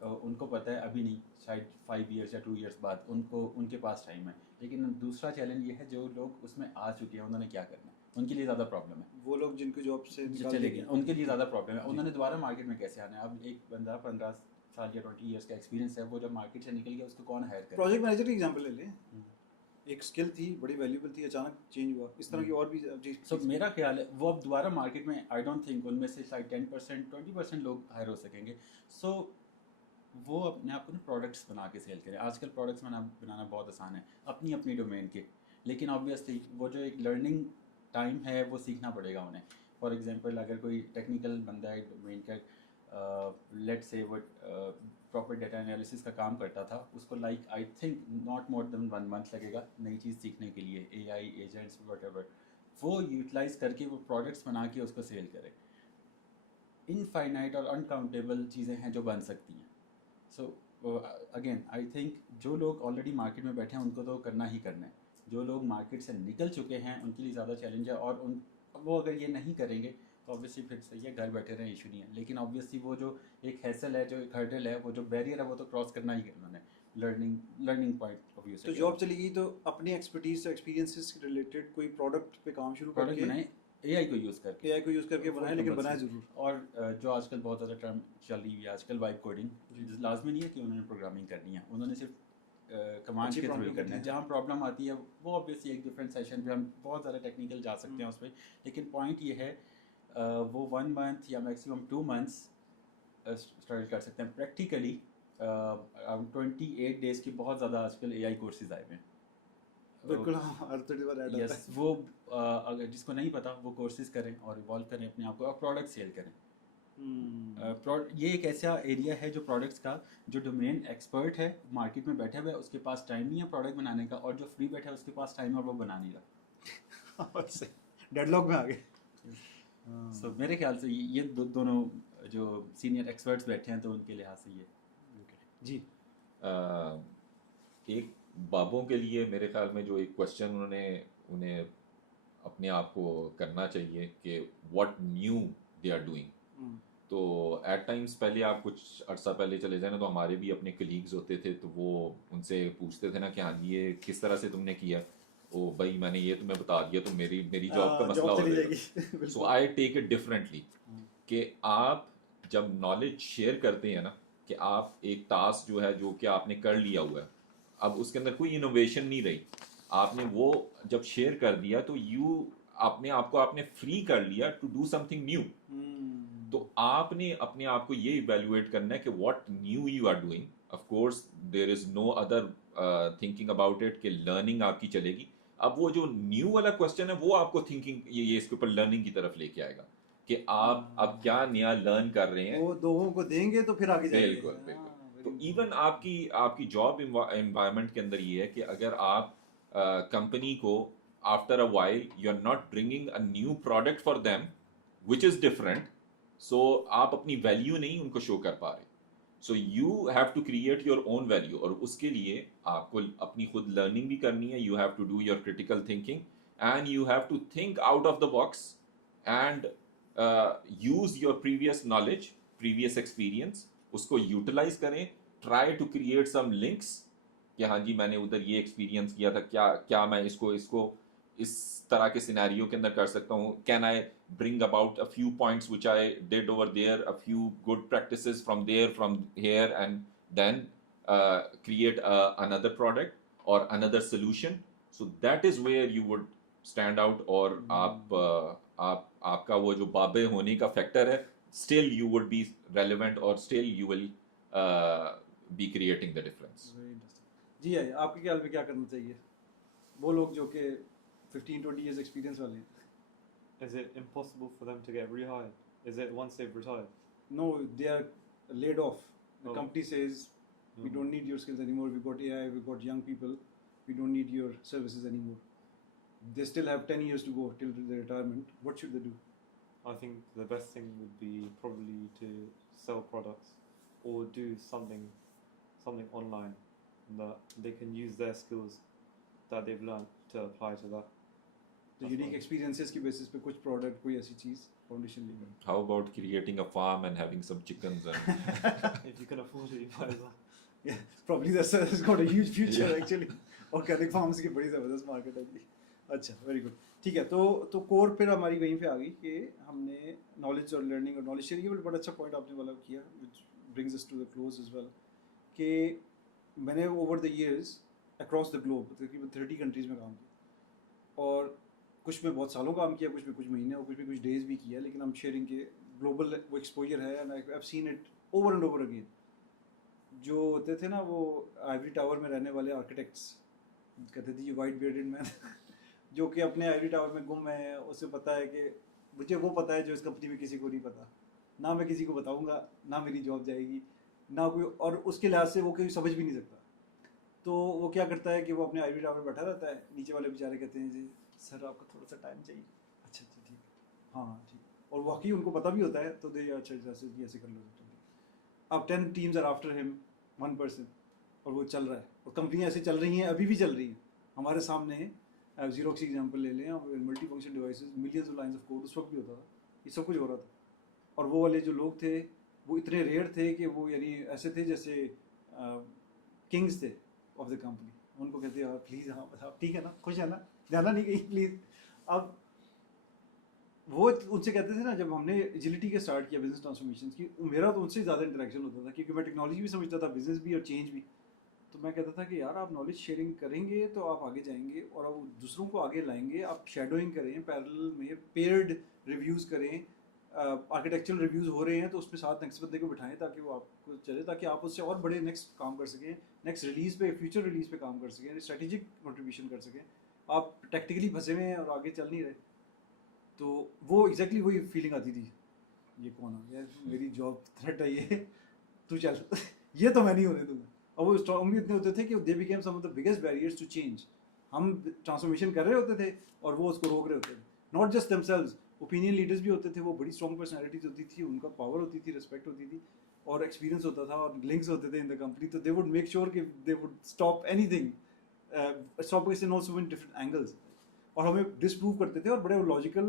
ان کو پتہ ہے ابھی نہیں, شاید 5 ایئرس یا 2 ایئرس بعد ان کے پاس ٹائم ہے. لیکن دوسرا چیلنج یہ ہے جو لوگ اس میں آ چکے ہیں انہوں نے کیا کرنا ہے, ان کے لیے زیادہ پرابلم ہے. وہ لوگ جن کو جاب سے چلے گئے ان کے لیے زیادہ پرابلم ہے. انہوں نے دوبارہ مارکیٹ میں کیسے آنا ہے. اب ایک بندہ 15 سال یا 20 ایئرس کا ایکسپیرینس ہے, وہ جب مارکیٹ سے نکل گیا اس کو کون ہائر کرے. پروجیکٹ مینیجر کی ایگزامپل لے لیں, ایک اسکل تھی بڑی ویلیوبل تھی, اچانک چینج ہوا, اس طرح کی اور بھی. سو میرا خیال ہے وہ اب دوبارہ مارکیٹ میں آئی ڈونٹ تھنک ان میں سے شاید 10% 20% لوگ ہائر ہو سکیں گے. سو وہ اپنے آپ کو نا پروڈکٹس بنا کے سیل کریں. آج کل پروڈکٹس بنانا بہت آسان ہے اپنی اپنی ڈومین کے, لیکن آبویسلی وہ جو ایک لرننگ ٹائم ہے وہ سیکھنا پڑے گا انہیں. فار ایگزامپل اگر کوئی ٹیکنیکل بندہ ہے ڈومین کا, لیٹ سے وہ پراپر ڈیٹا انالیسس کا کام کرتا تھا, اس کو like I think not more than 1 month لگے گا نئی چیز سیکھنے کے لیے, A I agents whatever, وہ یوٹیلائز کر کے وہ پروڈکٹس بنا کے اس کو سیل کرے. انفائنائٹ اور انکاؤنٹیبل چیزیں ہیں جو بن سکتی ہیں. سو اگین آئی تھنک جو لوگ آلریڈی مارکیٹ میں بیٹھے ہیں ان کو تو کرنا ہی کرنا ہے. جو لوگ مارکیٹ سے نکل چکے ہیں ان کے لیے زیادہ چیلنج ہے, اور وہ اگر یہ نہیں کریں گے تو آبویسلی پھر صحیح ہے گھر بیٹھے رہیں, ایشو نہیں ہے. لیکن آبویسلی وہ جو ایک ہیسل ہے, جو ایک ہرڈل ہے, وہ جو بیریئر ہے وہ تو کراس کرنا ہی کرنا ہے لرننگ پوائنٹ آف ویو سے. تو جاب چلی گئی تو اپنی ایکسپرٹیز ایکسپیرینسز سے ریلیٹڈ کوئی پروڈکٹ پہ کام شروع کر کے بنائیں, اے آئی کو یوز کر کے, اے آئی کو یوز کر کے بنائیں, لیکن بنائیں ضرور. اور جو آج کل بہت زیادہ ٹرم چل رہی ہے آج کل وائب کوڈنگ, لازمی نہیں ہے کہ انہوں نے پروگرامنگ کرنی ہے, انہوں نے صرف کمانڈ کے تھرو ہی کرنا ہے. جہاں پرابلم آتی ہے وہ آبویسلی ایک ڈفرینٹ سیشن پہ ہم بہت زیادہ ٹیکنیکل جا سکتے ہیں اس پہ, لیکن پوائنٹ یہ ہے وہ 1 month یا میکسیمم 2 months اسٹرگل کر سکتے ہیں. پریکٹیکلی 28 days کی بہت زیادہ آج کل اے آئی کورسز آئے ہوئے ہیں. بالکل ہر 30 بار ایڈ یس, وہ اگر جس کو نہیں پتا وہ کورسز کریں اور ایوالو کریں اپنے آپ کو, اور پروڈکٹ سیل کریں. یہ ایک ایسا ایریا ہے جو پروڈکٹس کا, جو ڈومین ایکسپرٹ ہے مارکیٹ میں بیٹھا ہوا ہے, اس کے پاس ٹائم نہیں ہے پروڈکٹ بنانے کا, اور جو فری بیٹھا ہے اس کے پاس ٹائم ہے اور وہ بنا نہیں رہا. ڈیڈ لاک میں آ گئے. سو میرے خیال سے یہ دونوں جو سینئر ایکسپرٹس بیٹھے ہیں تو ان کے لحاظ سے یہ جی. ایک بابوں کے لیے میرے خیال میں جو ایک کوشچن انہیں اپنے آپ کو کرنا چاہیے کہ what new they are doing. تو ایٹ ٹائمس پہلے آپ کچھ عرصہ پہلے چلے جائیں نا, تو ہمارے بھی اپنے کلیگز ہوتے تھے, تو وہ ان سے پوچھتے تھے نا کہ ہاں یہ کس طرح سے تم نے کیا. او بھائی میں نے یہ تمہیں بتا دیا تو میری جاب کا مسئلہ ہو جائے گا. سو آئی ٹیک اٹ ڈفرینٹلی کہ آپ جب نالج شیئر کرتے ہیں نا, کہ آپ ایک ٹاسک جو ہے جو کہ آپ نے کر لیا ہوا ہے, اب اس کے اندر کوئی انوویشن نہیں رہی. آپ نے وہ جب شیئر کر دیا تو اپنے آپ کو آپ نے فری کر لیا to do something new. تو آپ نے اپنے آپ کو یہ ایویلویٹ کرنا ہے کہ what new you are doing. Of course there is no other thinking about it کہ لرننگ آپ کی چلے گی. اب وہ جو نیو والا کوشچن ہے وہ آپ کو تھنکنگ یہ اس کے اوپر لرننگ کی طرف لے کے آئے گا کہ آپ اب کیا نیا لرن کر رہے ہیں. وہ لوگوں کو دیں گے تو پھر آگے جائیں گے. بالکل بالکل. تو ایون آپ کی جاب انوائرمنٹ کے اندر یہ ہے کہ اگر آپ کمپنی کو after a while you are not bringing a new product for them which is different, so آپ اپنی ویلیو نہیں ان کو شو کر پا رہے. So you have to create your own value, اور اس کے لیے آپ کو اپنی خود لرننگ بھی کرنی ہے. You have to do your critical thinking and you have to think out of the box and use your previous knowledge, previous experience, اس کو یوٹیلائز کریں. Try to create some links کہ ہاں جی میں نے ادھر یہ ایکسپیرینس کیا تھا, کیا میں اس کو اس طرح کے سینیریو کے اندر کر سکتا ہوں. Can I bring about a few points which I did over there, a few good practices from there from here, and then create اندر پروڈکٹ اور اندر solution. So that is where you would stand out. اور آپ کا وہ جو بابے ہونے کا فیکٹر ہے, still you would be relevant اور still you will be creating the difference. جی آئی آپ کے خیال میں کیا کرنا چاہیے وہ لوگ جو کہ 15-20 ایئرس ایکسپیرینس والے ہیں؟ Is it impossible for them to get rehired? Is it once they've retired? No, they are laid off. The Oh. company says we don't need your skills anymore. We've got AI, we've got young people. We don't need your services anymore. They still have 10 years to go till their retirement. What should they do? I think the best thing would be probably to sell products or do something online that they can use their skills that they've learned to apply to that. تو unique experiences کی basis پہ کچھ product کوئی ایسی چیز foundation لے کر. How about creating a farm and having some chickens and If you can afford it, you might as well. Yeah, probably that's got a huge future actually. Organic farms کی بڑی زبردست market ہے. اچھا, very good. ٹھیک ہے, تو کور پھر ہماری وہیں پہ آ گئی کہ ہم نے نالج اور لرننگ اور نالج شیئرنگ. یہ بڑا اچھا پوائنٹ آپ نے والا کیا which brings us to the close as well کہ میں نے over the years across the globe تقریباً 30 کنٹریز میں کام کیا, اور کچھ میں بہت سالوں کام کیا, کچھ میں کچھ مہینے اور کچھ میں کچھ ڈیز بھی کیا, لیکن ہم شیئرنگ کے گلوبل وہ ایکسپوجر ہے and I have seen it over and over again. جو ہوتے تھے نا وہ آئیوری ٹاور میں رہنے والے آرکیٹیکٹس کہتے تھے یہ وائٹ بیئرڈڈ مین جو کہ اپنے آئیوری ٹاور میں گم ہیں. اسے پتہ ہے کہ مجھے وہ پتہ ہے جو اس کمپنی میں کسی کو نہیں پتہ, نہ میں کسی کو بتاؤں گا, نہ میری جاب جائے گی, نہ کوئی, اور اس کے لحاظ سے وہ کوئی سمجھ بھی نہیں سکتا. تو وہ کیا کرتا ہے کہ وہ اپنے آئیوری ٹاور بیٹھا رہتا ہے, نیچے والے بیچارے کہتے ہیں جی سر آپ کو تھوڑا سا ٹائم چاہیے. اچھا اچھا ٹھیک, ہاں ٹھیک, اور واقعی ان کو پتہ بھی ہوتا ہے تو دے اچھا ایسے کر لو. اب 10 teams are after him, 1 person, اور وہ چل رہا ہے, اور کمپنیاں ایسے چل رہی ہیں, ابھی بھی چل رہی ہیں ہمارے سامنے. زیروکس کی ایگزامپل لے لیں, multi function devices, millions of lines of code اس وقت بھی ہوتا تھا, یہ سب کچھ ہو رہا تھا. اور وہ والے جو لوگ تھے وہ اتنے ریئر تھے کہ وہ یعنی ایسے تھے جیسے کنگز تھے آف دا کمپنی. ان کو کہتے ہیں پلیز ہاں ٹھیک ہے نا, خوش ہے نا, جانا نہیں کہیں پلیز. اب وہ ان سے کہتے تھے نا, جب ہم نے ایجلٹی کے اسٹارٹ کیا بزنس ٹرانسفارمیشن کی, میرا تو ان سے زیادہ انٹریکشن ہوتا تھا کیونکہ میں ٹیکنالوجی بھی سمجھتا تھا, بزنس بھی اور چینج بھی. تو میں کہتا تھا کہ یار آپ نالج شیئرنگ کریں گے تو آپ آگے جائیں گے اور آپ دوسروں کو آگے لائیں گے. آپ شیڈوئنگ کریں, پیرل میں پیئرڈ ریویوز کریں, آرکیٹیکچرل ریویوز ہو رہے ہیں تو اس میں ساتھ نیکسٹ بندے کو بٹھائیں تاکہ وہ آپ کو چلے, تاکہ آپ اس سے اور بڑے نیکسٹ کام کر سکیں, نیکسٹ ریلیز پہ, فیوچر ریلیز پہ کام کر سکیں, اسٹریٹجک کنٹریبیوشن کر سکیں. آپ ٹیکٹیکلی پھنسے ہوئے ہیں اور آگے چل نہیں رہے. تو وہ ایگزیکٹلی وہی فیلنگ آتی تھی, یہ کون آ گیا, میری جاب تھریٹ ہے, یہ تو چل, یہ تو میں نہیں ہونے دوں گا. اور وہ اسٹرانگ بھی اتنے ہوتے تھے کہ they became some of the biggest barriers to change. ہم ٹرانسفارمیشن کر رہے ہوتے تھے اور وہ اس کو روک رہے ہوتے تھے. Not just them selves, opinion leaders بھی ہوتے تھے, وہ بڑی اسٹرانگ پرسنالٹیز ہوتی تھی, ان کا پاور ہوتی تھی, رسپیکٹ ہوتی تھی, اور ایکسپیرینس ہوتا تھا, اور لنکس ہوتے تھے ان دا کمپنی. تو دے وڈ میک شیور کہ they would stop anything, stop us in also in different angles, اور ہمیں ڈسپروو کرتے تھے, اور بڑے لاجیکل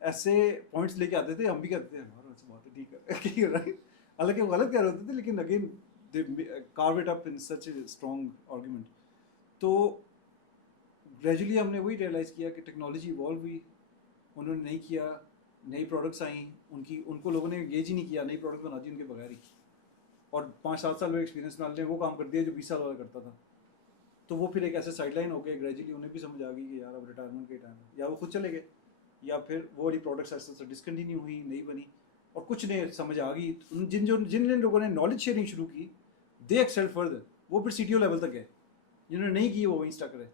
ایسے پوائنٹس لے کے آتے تھے. ہم بھی کہتے تھے ہمارا ایسا بات ہے, ٹھیک ہے رائٹ, حالانکہ وہ غلط کہہ رہے ہوتے تھے, لیکن again they carve it up in such a strong argument. تو گریجولی ہم نے وہی ریئلائز کیا کہ ٹیکنالوجی ایوالو ہوئی, انہوں نے نہیں کیا, نئی پروڈکٹس آئیں, ان کو لوگوں نے انگیج ہی نہیں کیا, نئی پروڈکٹ بنا دی ان کے بغیر ہی, اور 5-7 سال میں ایکسپیرینس نہ لیں وہ کام کر دیا جو 20 سال والا کرتا تھا. تو وہ پھر ایک ایسے سائڈ لائن ہو گئے, گریجولی انہیں بھی سمجھ آ گئی کہ یار اب ریٹائرمنٹ کے ٹائم ہے, یا وہ خود چلے گئے, یا پھر وہ والی پروڈکٹس ایسے سے ڈسکنٹینیو ہوئی, نہیں بنی, اور کچھ نے سمجھ آ گئی. جن لوگوں نے نالج شیئرنگ شروع کی دے ایکسیل فردر, وہ پھر سی ٹی او لیول تک گئے, جنہوں نے نہیں کی وہ وہیں اسٹک رہے.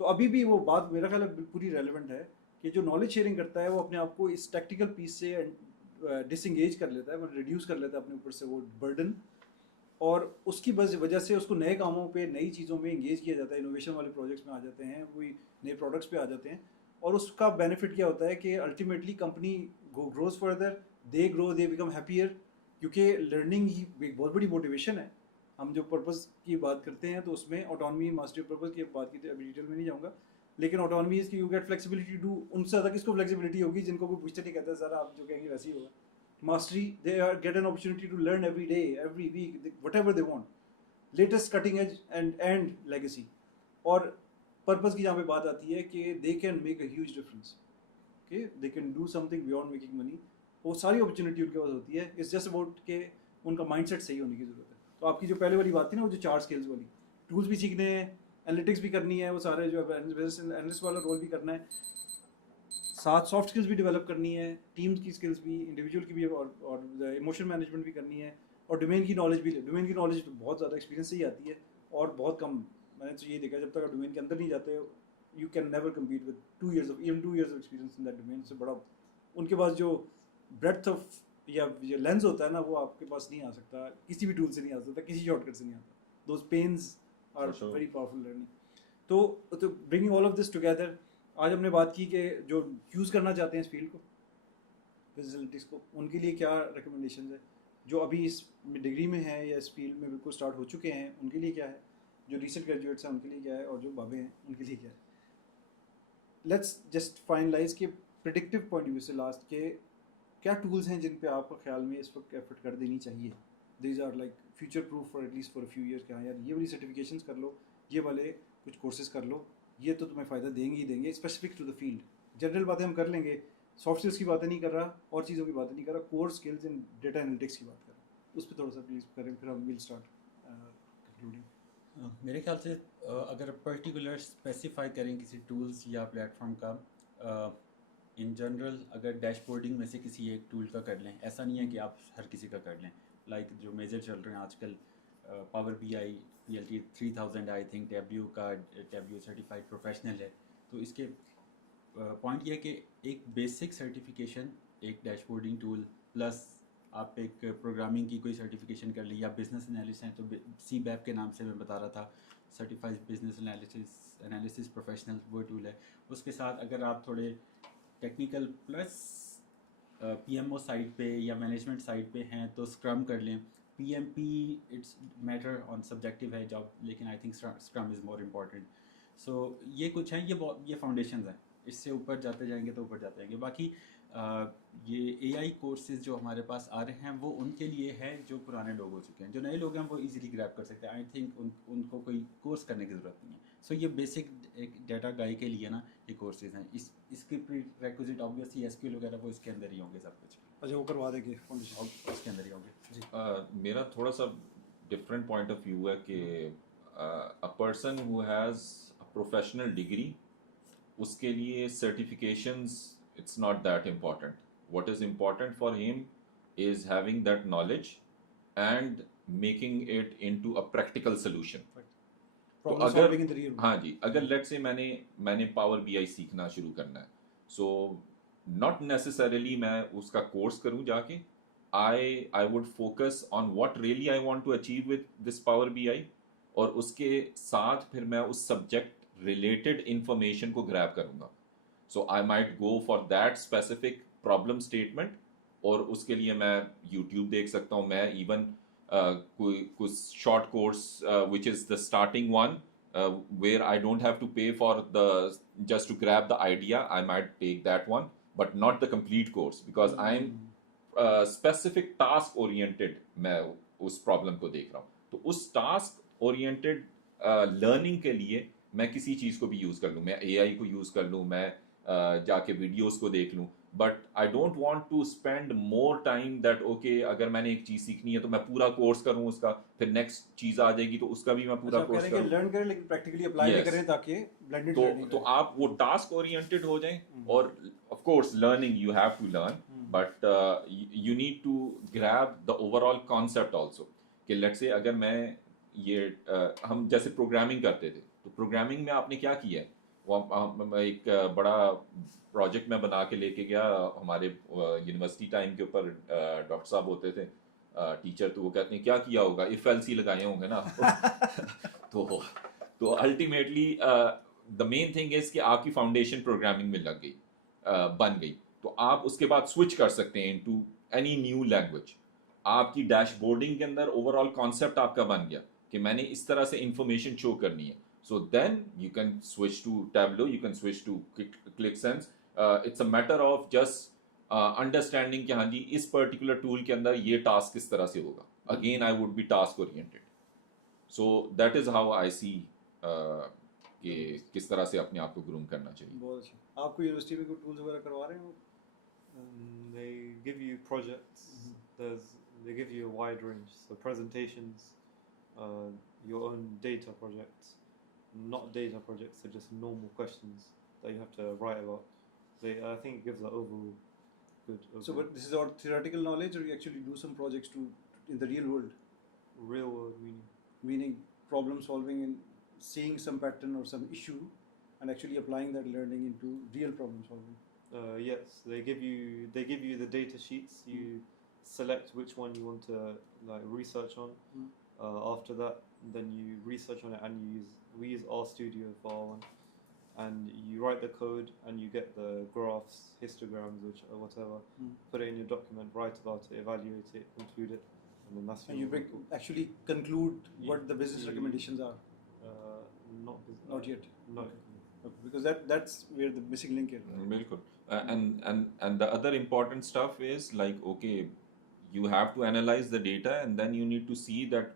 تو ابھی بھی وہ بات میرا خیال ہے پوری ریلیونٹ ہے کہ جو نالج شیئرنگ کرتا ہے وہ اپنے آپ کو اس ٹیکٹیکل پیس سے ڈس انگیج کر لیتا ہے, ریڈیوس کر لیتا ہے اپنے اوپر سے وہ برڈن, اور اس کی وجہ سے اس کو نئے کاموں پہ, نئی چیزوں میں انگیج کیا جاتا ہے, انوویشن والے پروجیکٹس میں آ جاتے ہیں, وہی نئے پروڈکٹس پہ آ جاتے ہیں. اور اس کا بینیفٹ کیا ہوتا ہے کہ ultimately company grows further, they grow, they become happier, کیونکہ لرننگ ہی ایک بہت بڑی موٹیویشن ہے. ہم جو پرپز کی بات کرتے ہیں تو اس میں آٹونمی, ماسٹری پرپز کی بات کی تھی, ابھی ڈیٹیل میں نہیں جاؤں گا, لیکن آٹونمی از کہ یو گیٹ فلیکسیبلٹی ٹو, ان سے زیادہ کس کو فلیکسیبلٹی ہوگی جن کو کوئی پوچھتے نہیں کہتا سر آپ جو کہیں گے ویسے ہی ہوگا. Mastery, they are get an opportunity to learn every day, every week, whatever they want, latest cutting edge and legacy. اور پرپز کی جہاں پہ بات آتی ہے کہ they can make a huge difference, کہ they can do something beyond making money, وہ ساری اپرچونیٹی ان کے پاس ہوتی ہے. اٹس جسٹ اباؤٹ کہ ان کا مائنڈ سیٹ صحیح ہونے کی ضرورت ہے. تو آپ کی جو پہلے والی بات تھی نا, وہ جو 4 اسکلز والی, ٹولس بھی سیکھنے ہیں, انالیٹکس بھی کرنی ہے, وہ سارے جو انالسٹ والا رول بھی کرنا ہے, ساتھ سافٹ اسکلز بھی ڈیولپ کرنی ہے, ٹیمز کی اسکلز بھی, انڈیویجول کی بھی, اور ایموشن مینجمنٹ بھی کرنی ہے, اور ڈومین کی نالج بھی. ڈومین کی نالج تو بہت زیادہ ایکسپیرینس سے ہی آتی ہے, اور بہت کم, میں نے تو یہ دیکھا جب تک آپ ڈومین کے اندر نہیں جاتے you can never compete with 2 years of experience in that domain. سے بڑا ان کے پاس جو بریڈتھ آف یا لینس ہوتا ہے نا, وہ آپ کے پاس نہیں آ سکتا, کسی بھی ٹول سے نہیں آ سکتا, کسی شارٹ کٹ سے نہیں آتا. Those pains are very powerful learning. تو bringing all of this together, آج ہم نے بات کی کہ جو چوز کرنا چاہتے ہیں اس فیلڈ کو, بزنس انالیٹکس کو, ان کے لیے کیا ریکمنڈیشنز ہے, جو ابھی اس ڈگری میں ہیں یا اس فیلڈ میں بالکل اسٹارٹ ہو چکے ہیں ان کے لیے کیا ہے, جو ریسنٹ گریجویٹس ہیں ان کے لیے کیا ہے, اور جو بابے ہیں ان کے لیے کیا ہے. لیٹس جسٹ فائنلائز کہ پریڈکٹیو پوائنٹ آف ویو سے لاسٹ کے کیا ٹولس ہیں جن پہ آپ کا خیال میں اس وقت ایفرٹ کر دینی چاہیے. These are like future proof for at least for a few years, کہ ہاں یار یہ والی سرٹیفکیشنس کر لو, یہ والے کچھ کورسز کر لو, یہ تو تمہیں فائدہ دیں گے ہی دیں گے, specific to the field. General باتیں ہم کر لیں گے, سافٹ اسکلس کی باتیں نہیں کر رہا, اور چیزوں کی باتیں نہیں کر رہا, کور اسکلز ان ڈیٹا انالیٹکس کی بات کر رہا ہوں. اس پہ تھوڑا سا پلیز کریں, پھر ہم ول اسٹارٹ کنکلوڈنگ. میرے خیال سے اگر پرٹیکولر اسپیسیفائی کریں کسی ٹولس یا پلیٹ فارم کا, ان جنرل اگر ڈیش بورڈنگ میں سے کسی ایک ٹول کا کر لیں, ایسا نہیں ہے کہ آپ ہر کسی کا کر لیں. لائک جو میجر چل رہے ہیں آج کل, Power be I PLT 3000 I think, Tableau کا, ٹیبلیو سرٹیفائڈ پروفیشنل ہے. تو اس کے پوائنٹ یہ ہے کہ ایک بیسک سرٹیفکیشن, ایک ڈیش بورڈنگ ٹول, پلس آپ ایک پروگرامنگ کی کوئی سرٹیفکیشن کر لیں, یا بزنس انالیسٹ ہیں تو CBAP کے نام سے میں بتا رہا تھا, سرٹیفائڈ بزنس انالیسس پروفیشنل, وہ ٹول ہے. اس کے ساتھ اگر آپ تھوڑے ٹیکنیکل پلس PMO سائڈ پہ یا مینجمنٹ سائڈ پہ ہیں تو اسکرم کر لیں. PMP it's matter on subjective ہے جاب, لیکن I think اسکرم is more important. سو یہ کچھ ہیں, یہ فاؤنڈیشنز ہیں, اس سے اوپر جاتے جائیں گے تو اوپر جاتے جائیں گے. باقی یہ AI کورسز جو ہمارے پاس آ رہے ہیں وہ ان کے لیے ہے جو پرانے لوگ ہو چکے ہیں. جو نئے لوگ ہیں وہ ایزیلی گریب کر سکتے ہیں. آئی تھنک ان کو کوئی کورس کرنے کی ضرورت نہیں ہے. سو یہ بیسک ایک ڈیٹا گائی کے لیے نا یہ کورسز ہیں. اس کے ریکوزٹ آبویسلی SQL وغیرہ وہ اس کے اندر ہی ہوں گے سب کچھ. اچھا وہ کروا دیں گے فاؤنڈیشن, اس کے اندر ہی ہوں گے. جی میرا تھوڑا سا ڈفرینٹ پوائنٹ آف ویو ہے کہ a person who has a professional degree, اس کے لیے certifications it's not that important. What is important for him is having that knowledge and making it into a practical solution. تو اگر ہاں جی, اگر late سے میں نے پاور BI سیکھنا شروع کرنا ہے, سو ناٹ نیسسریلی میں اس کا کورس کروں جا کے, I would focus on what really I want to achieve with this Power BI, اور اس کے ساتھ پھر میں اس سبجیکٹ ریلیٹڈ انفارمیشن کو گریب کروں گا. سو I might go for that specific problem statement, اور اس کے لیے میں YouTube دیکھ سکتا ہوں. میں ایون کوئی short course which is the starting one where I don't have to pay for just to grab the idea, I might take that one, but not the complete course, because I'm specific task oriented میں اس problem کو دیکھ رہا ہوں. تو اس task oriented learning کے لیے میں کسی چیز کو بھی یوز کر لوں, میں AI کو یوز کر لوں, میں جا کے ویڈیوز کو دیکھ لوں. But I don't want to spend more time that okay اگر میں نے ایک چیز سیکھنی ہے تو میں پورا کورس کروں اس کا, پھر نیکسٹ چیز آ جائے گی تو اس کا بھی میں پورا کورس کروں. لرن کریں لیکن پریکٹیکلی اپلائی بھی کریں تاکہ بلینڈڈ لرننگ تو آپ وہ ٹاسک اورینٹڈ ہو جائیں. اور of course learning you have to learn, but you need to grab the overall concept also. کہ لیٹ سے اگر میں یہ ہم جیسے پروگرامنگ کرتے تھے تو پروگرامنگ میں آپ نے کیا کیا ہے, وہ ایک بڑا پروجیکٹ میں بنا کے لے کے گیا ہمارے یونیورسٹی ٹائم کے اوپر. ڈاکٹر صاحب ہوتے تھے ٹیچر, تو وہ کہتے ہیں کیا کیا ہوگا, ایف ایل سی لگائے ہوں گے نا. تو ultimately the main thing is کہ آپ کی فاؤنڈیشن پروگرامنگ میں لگ گئی, بن گئی, تو آپ اس کے بعد سوئچ کر سکتے ہیں انٹو اینی نیو لینگویج. آپ کی ڈیش بورڈنگ کے اندر اوور آل کانسیپٹ آپ کا بن گیا کہ میں نے اس طرح سے انفارمیشن شو کرنی ہے. So then you can switch to Tableau, you can switch to ClickSense. It's a matter of just understanding کہ ہاں جی اس particular tool کے اندر یہ task کس طرح سے ہوگا. Again I would be task oriented. So that is how I see کہ کس طرح سے اپنے آپ کو groom کرنا چاہیے. بہت اچھا. آپ کو یونیورسٹی میں کوئی ٹولز وغیرہ کروا رہے ہیں؟ They give you projects. They give you a wide range. So presentations, your own data projects. Not data projects, they're just normal questions that you have to write about. I think it gives an overall good overview. So but this is all theoretical knowledge, or you actually do some projects in the real world? Real world Meaning problem solving and seeing some pattern or some issue and actually applying that learning into real problem solving. Yes, they give you the data sheets. You select which one you want to like research on. After that, then you research on it, and we use RStudio for our one, and you write the code and you get the graphs, histograms, which or whatever, put it in your document, write about it, evaluate it, conclude it, and then that's And you actually conclude what the business recommendations are. Not yet. No. Okay. Because that's where the missing link is. بالکل. And the other important stuff is like, okay, you have to analyze the data and then you need to see that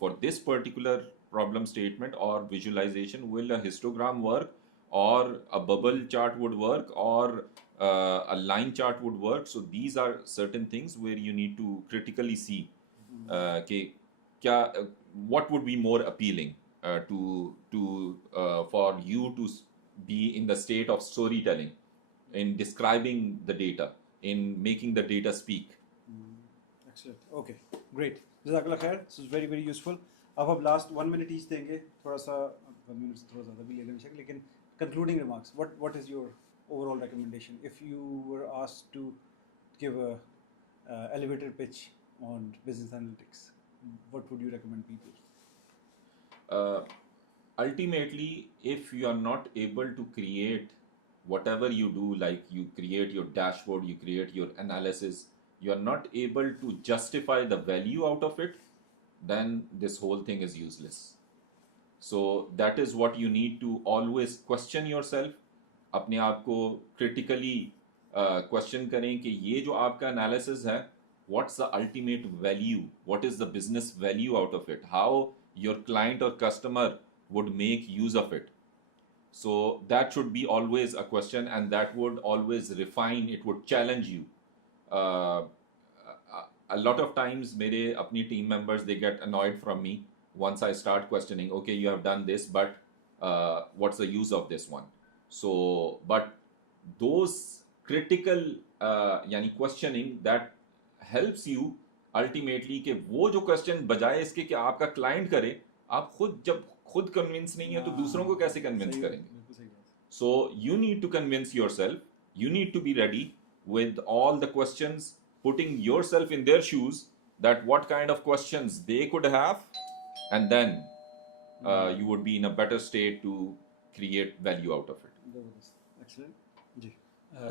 for this particular problem statement or visualization, will a histogram work, or a bubble chart would work, or a line chart would work. So these are certain things where you need to critically see what would be more appealing for you to be in the state of storytelling, in describing the data, in making the data speak. Excellent. Okay, great. جزاک اللہ خیر. This is very very useful. اب last 1 minute H دیں گے, تھوڑا سا 1 minute سے تھوڑا زیادہ بھی لے لیں گے, لیکن concluding remarks, what is your overall recommendation if you were asked to give a elevator pitch on business analytics? What would you recommend people? Ultimately, if you are not able to create whatever you do, like you create your dashboard, you create your analysis, you are not able to justify the value out of it, then this whole thing is useless. So that is what you need to always question yourself. اپنے آپ کو critically question کریں کہ یہ جو آپ کا analysis ہے, what's the ultimate value, what is the business value out of it, how your client or customer would make use of it. So that should be always a question, and that would always refine, it would challenge you. A lot of times میرے اپنی team members, they get annoyed from me once I start questioning, okay, you have done this, but what's the use of this one? So but those critical یعنی questioning that helps you ultimately کہ وہ جو question بجائے اس کے کہ آپ کا client کرے, آپ جب خود convince نہیں ہے تو دوسروں کو کیسے convince کریں گے؟ So you need to convince yourself, you need to be ready with all the questions, putting yourself in their shoes, that what kind of questions they could have, and then you would be in a better state to create value out of it. Excellent. جی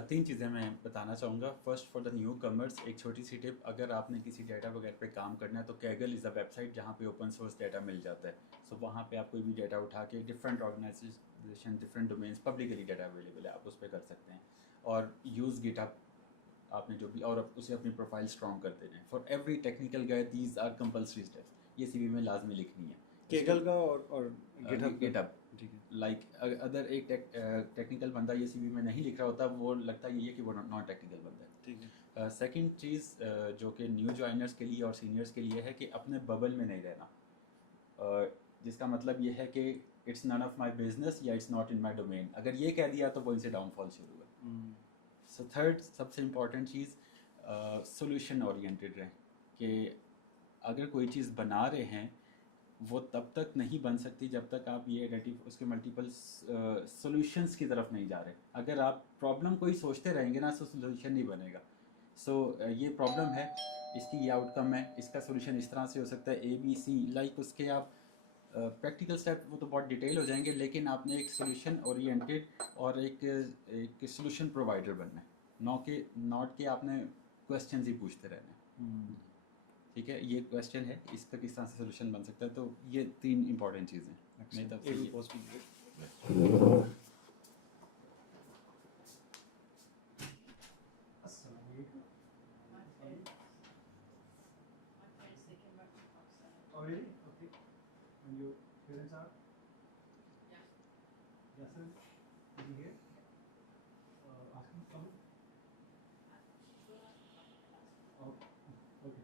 3 چیزیں میں بتانا چاہوں گا. First for the new کمرس, ایک چھوٹی سی ٹپ, اگر آپ نے کسی ڈیٹا وغیرہ پہ کام کرنا ہے تو کیگل از اے ویب سائٹ جہاں پہ اوپن سورس ڈیٹا مل جاتا ہے. سو وہاں پہ آپ کوئی بھی ڈیٹا اٹھا کے different organization, different domains, publicly data available ہے, آپ اس پہ کر سکتے ہیں. اور یوز گٹ ہب, آپ نے جو بھی, اور اسے اپنی پروفائل اسٹرانگ کرتے رہیں. For every technical guide these are compulsory steps, یہ سی وی میں لازمی لکھنی ہے. کیگل کا اور گٹ ہب ٹھیک ہے, لائک اگر ایک ٹیکنیکل بندہ یہ سی وی میں نہیں لکھ رہا ہوتا وہ لگتا یہ ہے کہ وہ نان ٹیکنیکل بندہ ہے. ٹھیک ہے. سیکنڈ چیز جو کہ نیو جوائنرس کے لیے اور سینئرس کے لیے ہے کہ اپنے ببل میں نہیں رہنا, جس کا مطلب یہ ہے کہ it's none of my business یا it's not in my domain. اگر یہ کہہ دیا تو وہ ان سے ڈاؤن فال شروع ہے. سو تھرڈ سب سے امپورٹنٹ چیز سولوشن اورینٹیڈ رہیں, کہ اگر کوئی چیز بنا رہے ہیں وہ تب تک نہیں بن سکتی جب تک آپ یہ اس کے ملٹیپل سولوشنس کی طرف نہیں جا رہے. اگر آپ پرابلم کوئی سوچتے رہیں گے نا تو سولوشن نہیں بنے گا. سو یہ پرابلم ہے, اس کی یہ آؤٹ کم ہے, اس کا سولوشن اس طرح سے ہو سکتا ہے اے بی سی, لائک اس کے آپ پریکٹیکل اسٹیپ وہ تو بہت ڈیٹیل ہو جائیں گے, لیکن آپ نے ایک سولوشن اورینٹیڈ اور ایک سولوشن پرووائڈر بننا ہے, ناٹ کہ آپ نے کویسچنز ہی پوچھتے رہنا ہے. ٹھیک ہے, یہ کویسچن ہے اس کا کس طرح سے سولوشن بن سکتا ہے. تو یہ 3 امپورٹنٹ چیزیں میری طرف سے. Oh, really? Okay. And your parents are? Yeah. Yes, sir. Did you hear? Asking something? Oh, okay.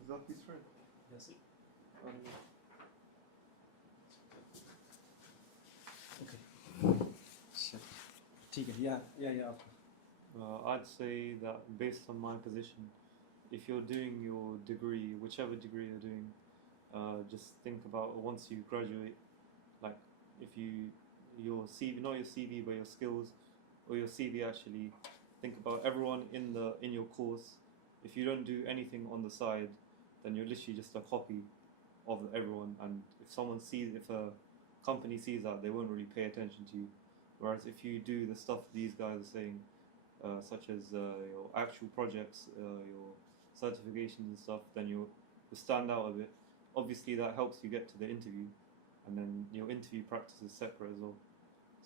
Is that his friend? Yes, sir. Okay. ٹھیک ہے. یا آپ. I'd say that based on my position, if you're doing your degree, whichever degree you're doing, just think about once you graduate, like if your CV, not your CV but your skills, or your CV actually, think about everyone in your course. If you don't do anything on the side, then you're literally just a copy of everyone, and if a company sees that, they won't really pay attention to you. Whereas if you do the stuff these guys are saying, such as your actual projects, your certifications and stuff, then you stand out a bit. Obviously that helps you get to the interview, and then your interview practice is separate as well.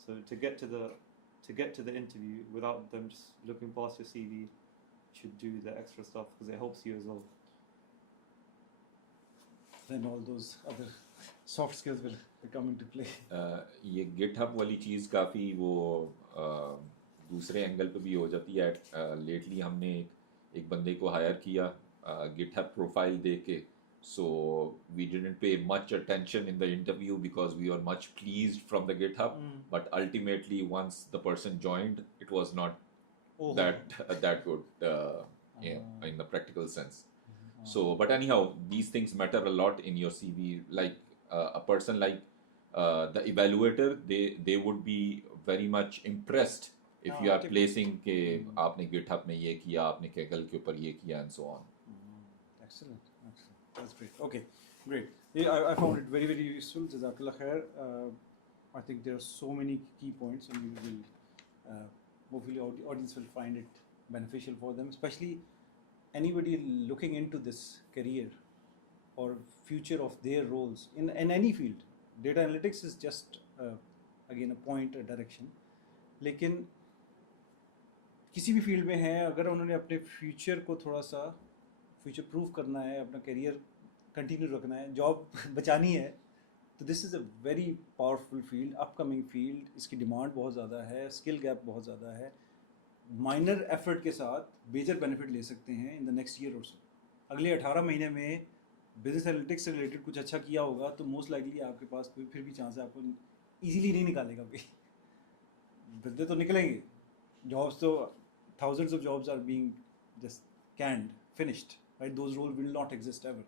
So to get to the interview without them just looking past your CV, you should do the extra stuff because it helps you as well. Then all those other soft skills will come into play. یہ گٹ hub والی چیز کافی وہ دوسرے angle پہ بھی ہو جاتی ہے. لیٹلی ہم نے ایک بندے کو ہائر کیا گٹ ہب پروفائل دے کے, so we didn't pay much attention in the interview because we are much pleased from the GitHub, but ultimately once the person joined it was not that good in the practical sense. So but anyhow, these things matter a lot in your CV. Like a person like the evaluator, they would be very much impressed if you are placing کہ آپ نے GitHub میں یہ کیا, آپ نے Kaggle کے اوپر یہ کیا, and so on. Excellent. That's great. Okay, great. I found it very, very useful. Jazakallah khair. I think there are so many key points, and we will hopefully audience will find it beneficial for them, especially anybody looking into this career or future of their roles in any field. Data analytics is just again a point, a direction. لیکن کسی بھی field میں ہیں, اگر انہوں نے اپنے future کو تھوڑا سا فیوچر پروف کرنا ہے, اپنا کیریئر کنٹینیو رکھنا ہے, جاب بچانی ہے, تو this is a very powerful field, upcoming field. اس کی ڈیمانڈ بہت زیادہ ہے, اسکل گیپ بہت زیادہ ہے. مائنر ایفرٹ کے ساتھ میجر بینیفٹ لے سکتے ہیں ان دا نیکسٹ ایئر اور سو. اگلے 18 مہینے میں بزنس انالیٹکس سے ریلیٹڈ کچھ اچھا کیا ہوگا تو موسٹ لائکلی آپ کے پاس کوئی پھر بھی چانس ہے, آپ کو ایزیلی نہیں نکالے گا کوئی. بندے تو نکلیں گے, جابس تو thousands of jobs are being just canned, finished, right? Those roles will not exist ever.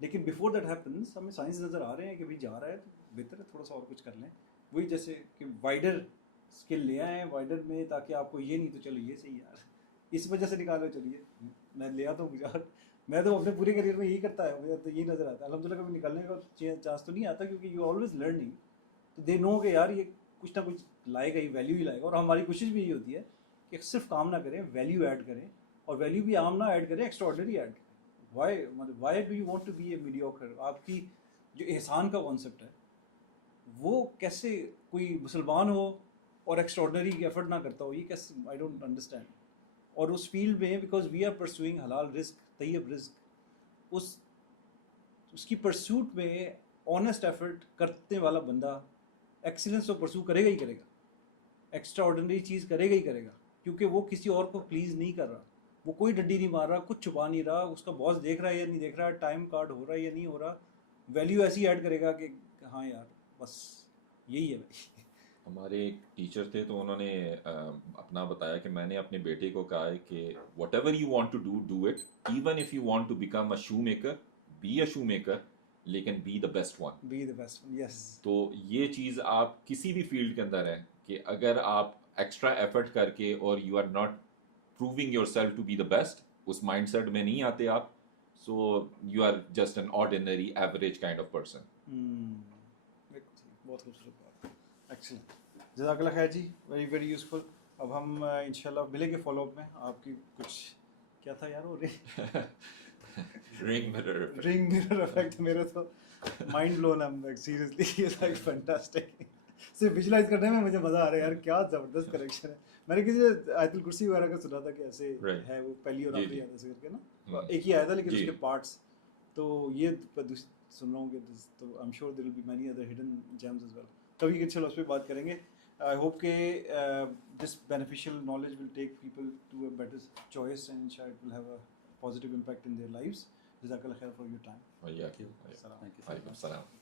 لیکن before that happens ہمیں سائنس نظر آ رہے ہیں کہ بھائی جا رہا ہے تو بہتر ہے تھوڑا سا اور کچھ کر لیں. وہی جیسے کہ وائڈر اسکل لے آئیں وائڈر میں, تاکہ آپ کو یہ نہیں تو چلو یہ صحیح یار اس وجہ سے نکالو, چلیے میں لے آتا ہوں یار. میں تو اپنے پورے کریئر میں یہی کرتا ہے, مجھے تو یہی نظر آتا ہے. الحمد للہ کبھی نکالنے کا چانس تو نہیں آتا کیونکہ یو آلویز لرننگ, تو دے نو کہ یار یہ کچھ نہ کچھ لائے گا, ہی ویلیو ہی لائے گا. اور ہماری کوشش بھی یہ ہوتی ہے کہ صرف کام نہ کریں, ویلیو ایڈ کریں, اور ویلیو بھی عام نہ ایڈ کریں, ایکسٹرا آرڈنری ایڈ کریں. Why do you want to be a mediocre? آپ کی جو احسان کا کانسیپٹ ہے وہ کیسے کوئی مسلمان ہو اور ایکسٹرا آرڈنری ایفرٹ نہ کرتا ہو, یہ کیسے؟ I don't understand. اور اس فیلڈ میں بیکاز وی آر پرسوئنگ حلال رزق طیب رزق اس کی پرسوٹ میں آنیسٹ ایفرٹ کرنے والا بندہ ایکسیلنس تو پرسو کرے گا ہی کرے گا, ایکسٹرا آرڈنری چیز کرے گا ہی کرے گا, کیونکہ وہ کسی اور کو پلیز نہیں کر رہا, وہ کوئی ڈڈی نہیں مار رہا, کچھ چھپا نہیں رہا, اس کا باس دیکھ رہا ہے یا نہیں دیکھ رہا, ٹائم کارڈ ہو رہا ہے یا نہیں ہو رہا, ویلیو ایسی ایڈ کرے گا کہ ہاں یار بس یہی ہے بھائی. ہمارے ایک ٹیچر تھے تو انہوں نے اپنا بتایا کہ میں نے اپنے بیٹے کو کہا ہے کہ whatever you want to do do it, even if you want to become a shoemaker be a shoemaker, لیکن be the best one. Be the best one. Yes. تو یہ چیز آپ کسی بھی فیلڈ کے اندر ہے کہ اگر آپ ایکسٹرا ایفرٹ کر کے اور you are not proving yourself to be the best, اس مائنڈ سیٹ میں نہیں آتے آپ, so you are just an ordinary average kind of person. بہت خوبصورت بات. ایکسلنٹ, جزاک اللہ خیر جی, ویری ویری یوزفل. اب ہم انشاءاللہ ملیں گے فالو اپ میں. آپ کی کچھ کیا تھا یار وہ رنگ مرر افیکٹ, میرے تو مائنڈ بلون ہے سیریسلی, اٹس لائک فینٹاسٹک. صرف ویژوائز کرنے میں مجھے مزہ آ رہا ہے یار, کیا زبردست کریکشن ہے. میں نے کسی آیت الکرسی وغیرہ کا سنا تھا کہ ایسے ہے وہ پہلی اور آخری آیت سے کر کے نا, ایک ہی آیا تھا لیکن اس کے پارٹس, تو یہ سن رہا ہوں کہ تو I'm sure there will be many other hidden gems as well. کبھی انشاء اللہ اس پہ بات کریں گے. آئی ہوپ کہ this beneficial knowledge will take people to a better choice and شاید will have a positive impact in their lives. جزاک اللہ خیر فار یور ٹائم. وعلیکم السلام.